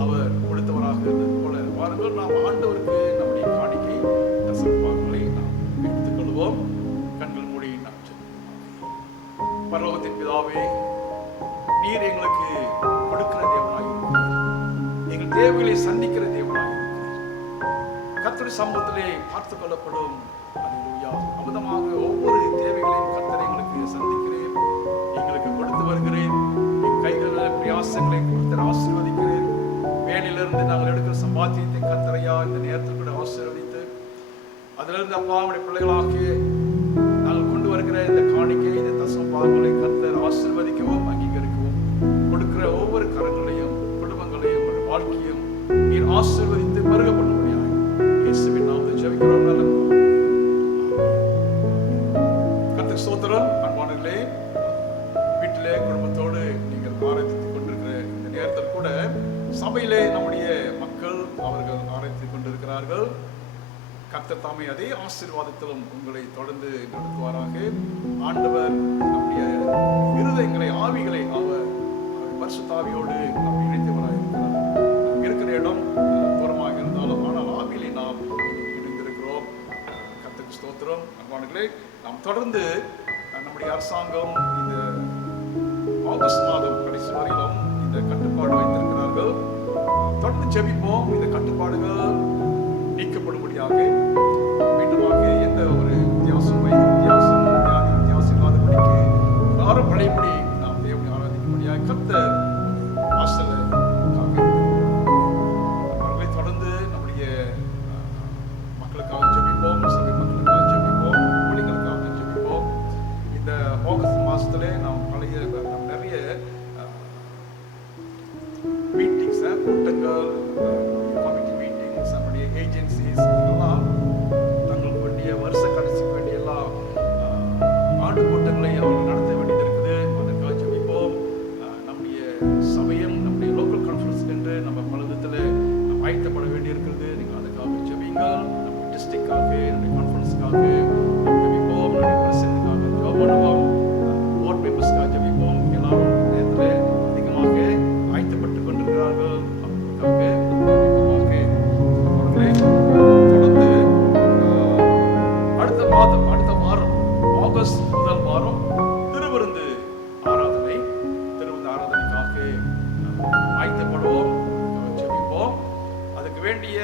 அவர் கொடுத்தவராக இருந்தது போல வாருங்கள் நாம் ஆண்டவருக்கு நம்முடைய காணிக்கை தசமபாகங்களை நாம் எடுத்துக்கொள்வோம். கண்கள் மூடி நாம் ஜெபிப்போம். பரலோகத்தின் பிதாவே, நீர் எங்களுக்கு கொடுக்கிற தேவனாய் இருக்கிறீர். எங்கள் தேவைகளை சந்திக்கிற தேவனாய் இருக்கிறீர். கர்த்தருடைய சமூகத்திலே பார்த்துக் கொள்ளப்படும் அல்லேலூயா அமுதமாக ஒவ்வொரு தேவைகளையும் கர்த்தர் எங்களுக்கு சந்திக்கிறேன், எங்களுக்கு கொடுத்து வருகிறேன். என் கைகளில் பிரயாசங்களை கர்த்தர் ஆசீர்வதிக்கிறேன். வேலையிலிருந்து நாங்கள் எடுக்கிற சம்பாத்தியத்தை கர்த்தரையா இந்த நேரத்தில் கூட ஆசீர்வதித்து அதிலிருந்து அப்பா நம்முடைய பிள்ளைகளாகிய நாங்கள் கொண்டு வருகிற இந்த காணிக்கை இந்த தசம பாகங்களை கர்த்தர் ஆசீர்வதிக்கவும் அங்கீகரிக்கவும் கொடுக்கிற ஒவ்வொரு கரங்களையும் குடும்பங்களையும் வாழ்க்கையும் நீர் ஆசீர்வதித்து பருக பண்ணும்படியாக இயேசுவின் நாமத்தை ஜெபிக்கிறோம். நல்ல கர்த்தருக்கு ஸ்தோத்திரம். அன்பானவர்களே, வீட்டிலே குடும்பத்தோடு நீங்கள் ஆராய்ச்சித்துக் கொண்டிருக்கிற இந்த நேரத்தில் கூட சபையிலே நம்முடைய மக்கள் அவர்கள் ஆராய்ச்சித்துக் கொண்டிருக்கிறார்கள். கர்த்தர் தாமே அதே ஆசீர்வாதத்திலும் உங்களை தொடர்ந்து நடத்துவாராக. ஆண்டவர் நம்முடைய இருதயங்களை ஆவிகளை அவர் பரிசுத்த ஆவியோடு நாம் இணைத்தவராக இருக்கிறார். நாம் இருக்கிற இடம் தூரமாக இருந்தாலும் ஆனால் ஆவியிலே நாம் இணைந்திருக்கிறோம். கர்த்தருக்கு ஸ்தோத்திரம். அன்பானவர்களே, நாம் தொடர்ந்து நம்முடைய அரசாங்கம் இந்த ஆகஸ்ட் மாதம் கடைசி வரையிலும் இந்த கட்டுப்பாடு வைத்திருக்கிறார்கள். தொடர்ந்து ஜெபிப்போம், இந்த கட்டுப்பாடுகள் நீக்கப்படும்படியாக. மீண்டுமாக எந்த ஒரு வித்தியாசம், வயது வித்தியாசம், வியாதி வித்தியாசம் இல்லாதபடிக்கு எல்லாரும் பழையபடி நாம் தேவனை ஆராதிக்கும்படியாக கர்த்தர் வாசலை அவர்களை தொடர்ந்து நம்முடைய மக்களுக்காக ஜெபிப்போம், சபை மக்களுக்காக ஜெபிப்போம், ஊழியர்களுக்காக ஜெபிப்போம். இந்த ஆகஸ்ட் மாதத்திலே நாம் நிறைய மீட்டிங்ஸ், கூட்டங்கள், கமிட்டி மீட்டிங்ஸ், நம்முடைய ஏஜென்சிஸ் இதெல்லாம் தங்களுக்கு வேண்டிய வருஷ கடைசிக்கு வேண்டிய எல்லா ஆண்டு கூட்டங்களை அவர்கள் நடத்த வேண்டியது இருக்குது. அதற்காக ஜெபிப்போம். நம்முடைய சபையும் நம்முடைய லோக்கல் கான்ஃபரன்ஸ் என்று நம்ம பல விதத்தில் ஆயத்தப்பட வேண்டியிருக்கிறது. நீங்கள் அதுக்காக ஜெபிங்கள். நம்ம டிஸ்ட்ரிக்டாக, நம்முடைய கான்ஃபரன்ஸுக்காக ஜெபிப்போம், நம்முடைய பிரசிடென்ட்டுக்காக ஜெபம் பண்ணுவோம், போர்ட் மெம்பர்ஸ்க்காக ஜெபிப்போம். எல்லாரும் நேரத்தில் அதிகமாக ஆயத்தப்பட்டு கொண்டிருக்கிறார்கள். அவர்களுக்காக தொடர்ந்து அடுத்த வாரம் ஆகஸ்ட் முதல் வாரம் திருவிருந்து ஆராதனை, திருவிருந்து ஆராதனைக்காக ஆயத்தப்படுவோம், ஜெபிப்போம். அதுக்கு வேண்டிய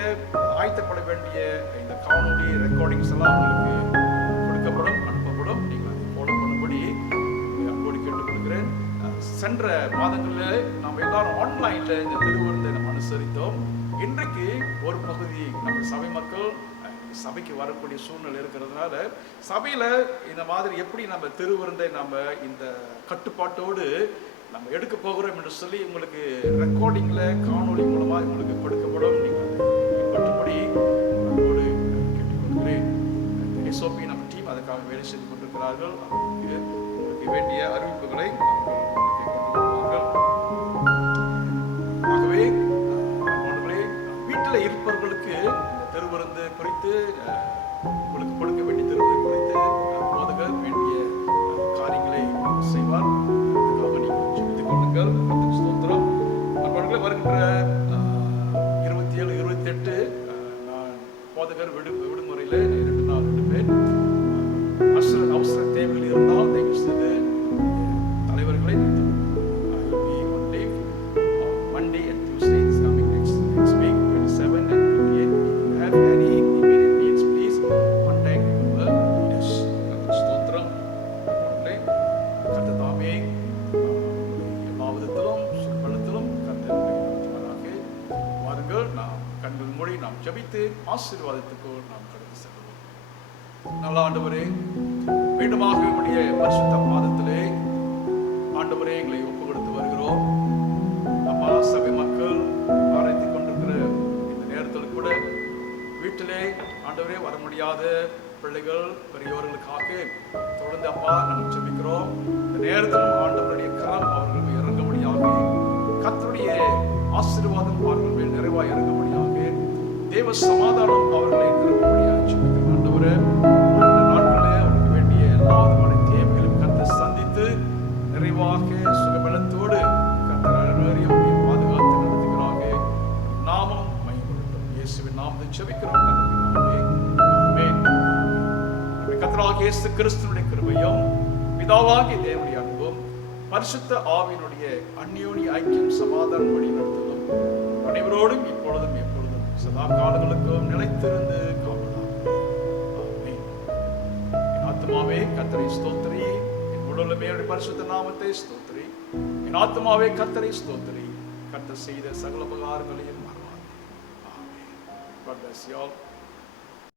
ஆயத்தப்பட வேண்டிய இந்த காணொலி ரெக்கார்டிங்ஸ் எல்லாம் உங்களுக்கு கொடுக்கப்படும், அனுப்பப்படும். நீங்கள் அதை ஃபாலோ பண்ணும்படி அன்போடு கேட்டுக்கொள்கிறேன். சென்ற மாதங்களில் நாம் எல்லாரும் ஆன்லைன்ல இந்த திருவிருந்தை நம்ம அனுசரித்தோம். இன்றைக்கு ஒரு பகுதி நம்ம சபை மக்கள் சபைக்கு வரக்கூடிய சூழ்நிலை இருக்கிறதுனால சபையில இந்த மாதிரி எப்படி நம்ம திருவிருந்தை நம்ம இந்த கட்டுப்பாட்டோடு நம்ம எடுக்க போகிறோம் என்று சொல்லி உங்களுக்கு ரெக்கார்டிங்ல காணொலி மூலமா உங்களுக்கு கொடுக்கப்படும். நீங்கள் பின்பற்றும்படி அன்போடு கேட்டுக்கொள்கிறேன். SOP நம்ம டீம் அதுக்காக வேலை செய்து கொண்டிருக்கிறார்கள். உங்களுக்கு வேண்டிய அறிவிப்புகளை ஆகவே வீட்டில் இருப்பவர்களுக்கு திருவிருந்து குறித்து உங்களுக்கு கொடுக்க வேண்டிய திருவிருந்து குறித்து போதகர் வேண்டிய காரியங்களை செய்வார். அதுக்காக நீங்கள் ஜெபித்துக் கொள்ளுங்கள். ஸ்தோத்திரம். அவர்களை வருகின்ற 27, 28 நான் போதகர் விடுமுறையில் 2 நாள் எடுப்பேன். அவசர தேவைகள் இருந்தால் தயவு செய்து தலைவர்களை Monday and Tuesday is coming next week, 27 and 28. If you have any immediate needs, please contact our leaders. ஸ்தோத்திரம். கர்த்தர் தாமே எல்லா விதத்திலும் சுகபலத்திலும் கர்த்தர் நடத்துவாராக. வாருங்கள், நாம் கண்கள் மூடி நாம் ஜெபித்து ஆசீர்வாதத்துக்கு நாம் கடந்து செல்வோம். நல்ல ஆண்டவரே, மீண்டுமாக உம்முடைய பரிசுத்த பாதத்திலே ஆண்டவரே எங்களை ஒப்பு கொடுத்து வருகிறோம். அப்பா, சபை மக்கள் ஆராய்ந்து கொண்டிருக்கிற இந்த நேரத்திற்கு கூட வீட்டிலே ஆண்டவரே வர முடியாத பிள்ளைகள் பெரியோர்களுக்காக தொடர்ந்து அப்பா நாங்கள் ஜெபிக்கிறோம். இந்த நேரத்திலும் ஆண்டவருடைய கரம் அவர்கள் மேல் இறங்கும்படியாக, கர்த்தருடைய ஆசீர்வாதம் அவர்கள் மேல் நிறைவாய் இறங்கும்படியாக, தேவ சமாதானம் அவர்களை நிரப்பும்படியாக ஜெபிக்கிறோம். ஆண்டவரே இந்த நாட்களே அவர்களுக்கு வேண்டிய எல்லா விதமான தேவைகளையும் கர்த்தர் சந்தித்து நிறைவாக சுகபலத்தோடு கர்த்தர் அனைவரையும் பாதுகாத்து நடத்துகிறாங்க. நாமம் மகிமைப்படட்டும். இயேசுவின் நாமத்தை ஜெபிக்கிறோம். கர்த்தராகிய இயேசு கிறிஸ்துவினுடைய கிருபையும் பிதாவாகிய தேவனுடைய அன்பும் பரிசுத்த ஆவியினுடைய அந்யோன்ய ஐக்கியம் சமாதானம் வழி நடத்தலும் அனைவரோடும் இப்பொழுதும் எப்பொழுதும் சதா காலங்களுக்கும் நிலைத்திருந்து காப்பதாக. ஆமென். என் ஆத்துமாவே கர்த்தரை ஸ்தோத்திரி, என் முழுவதுமே பரிசுத்த நாமத்தை ஸ்தோத்திரி. என் ஆத்துமாவே கர்த்தரை ஸ்தோத்திரி, கர்த்தர் செய்த சகல உபகாரங்களையும் மறவாதே. ஆமென். God bless you all.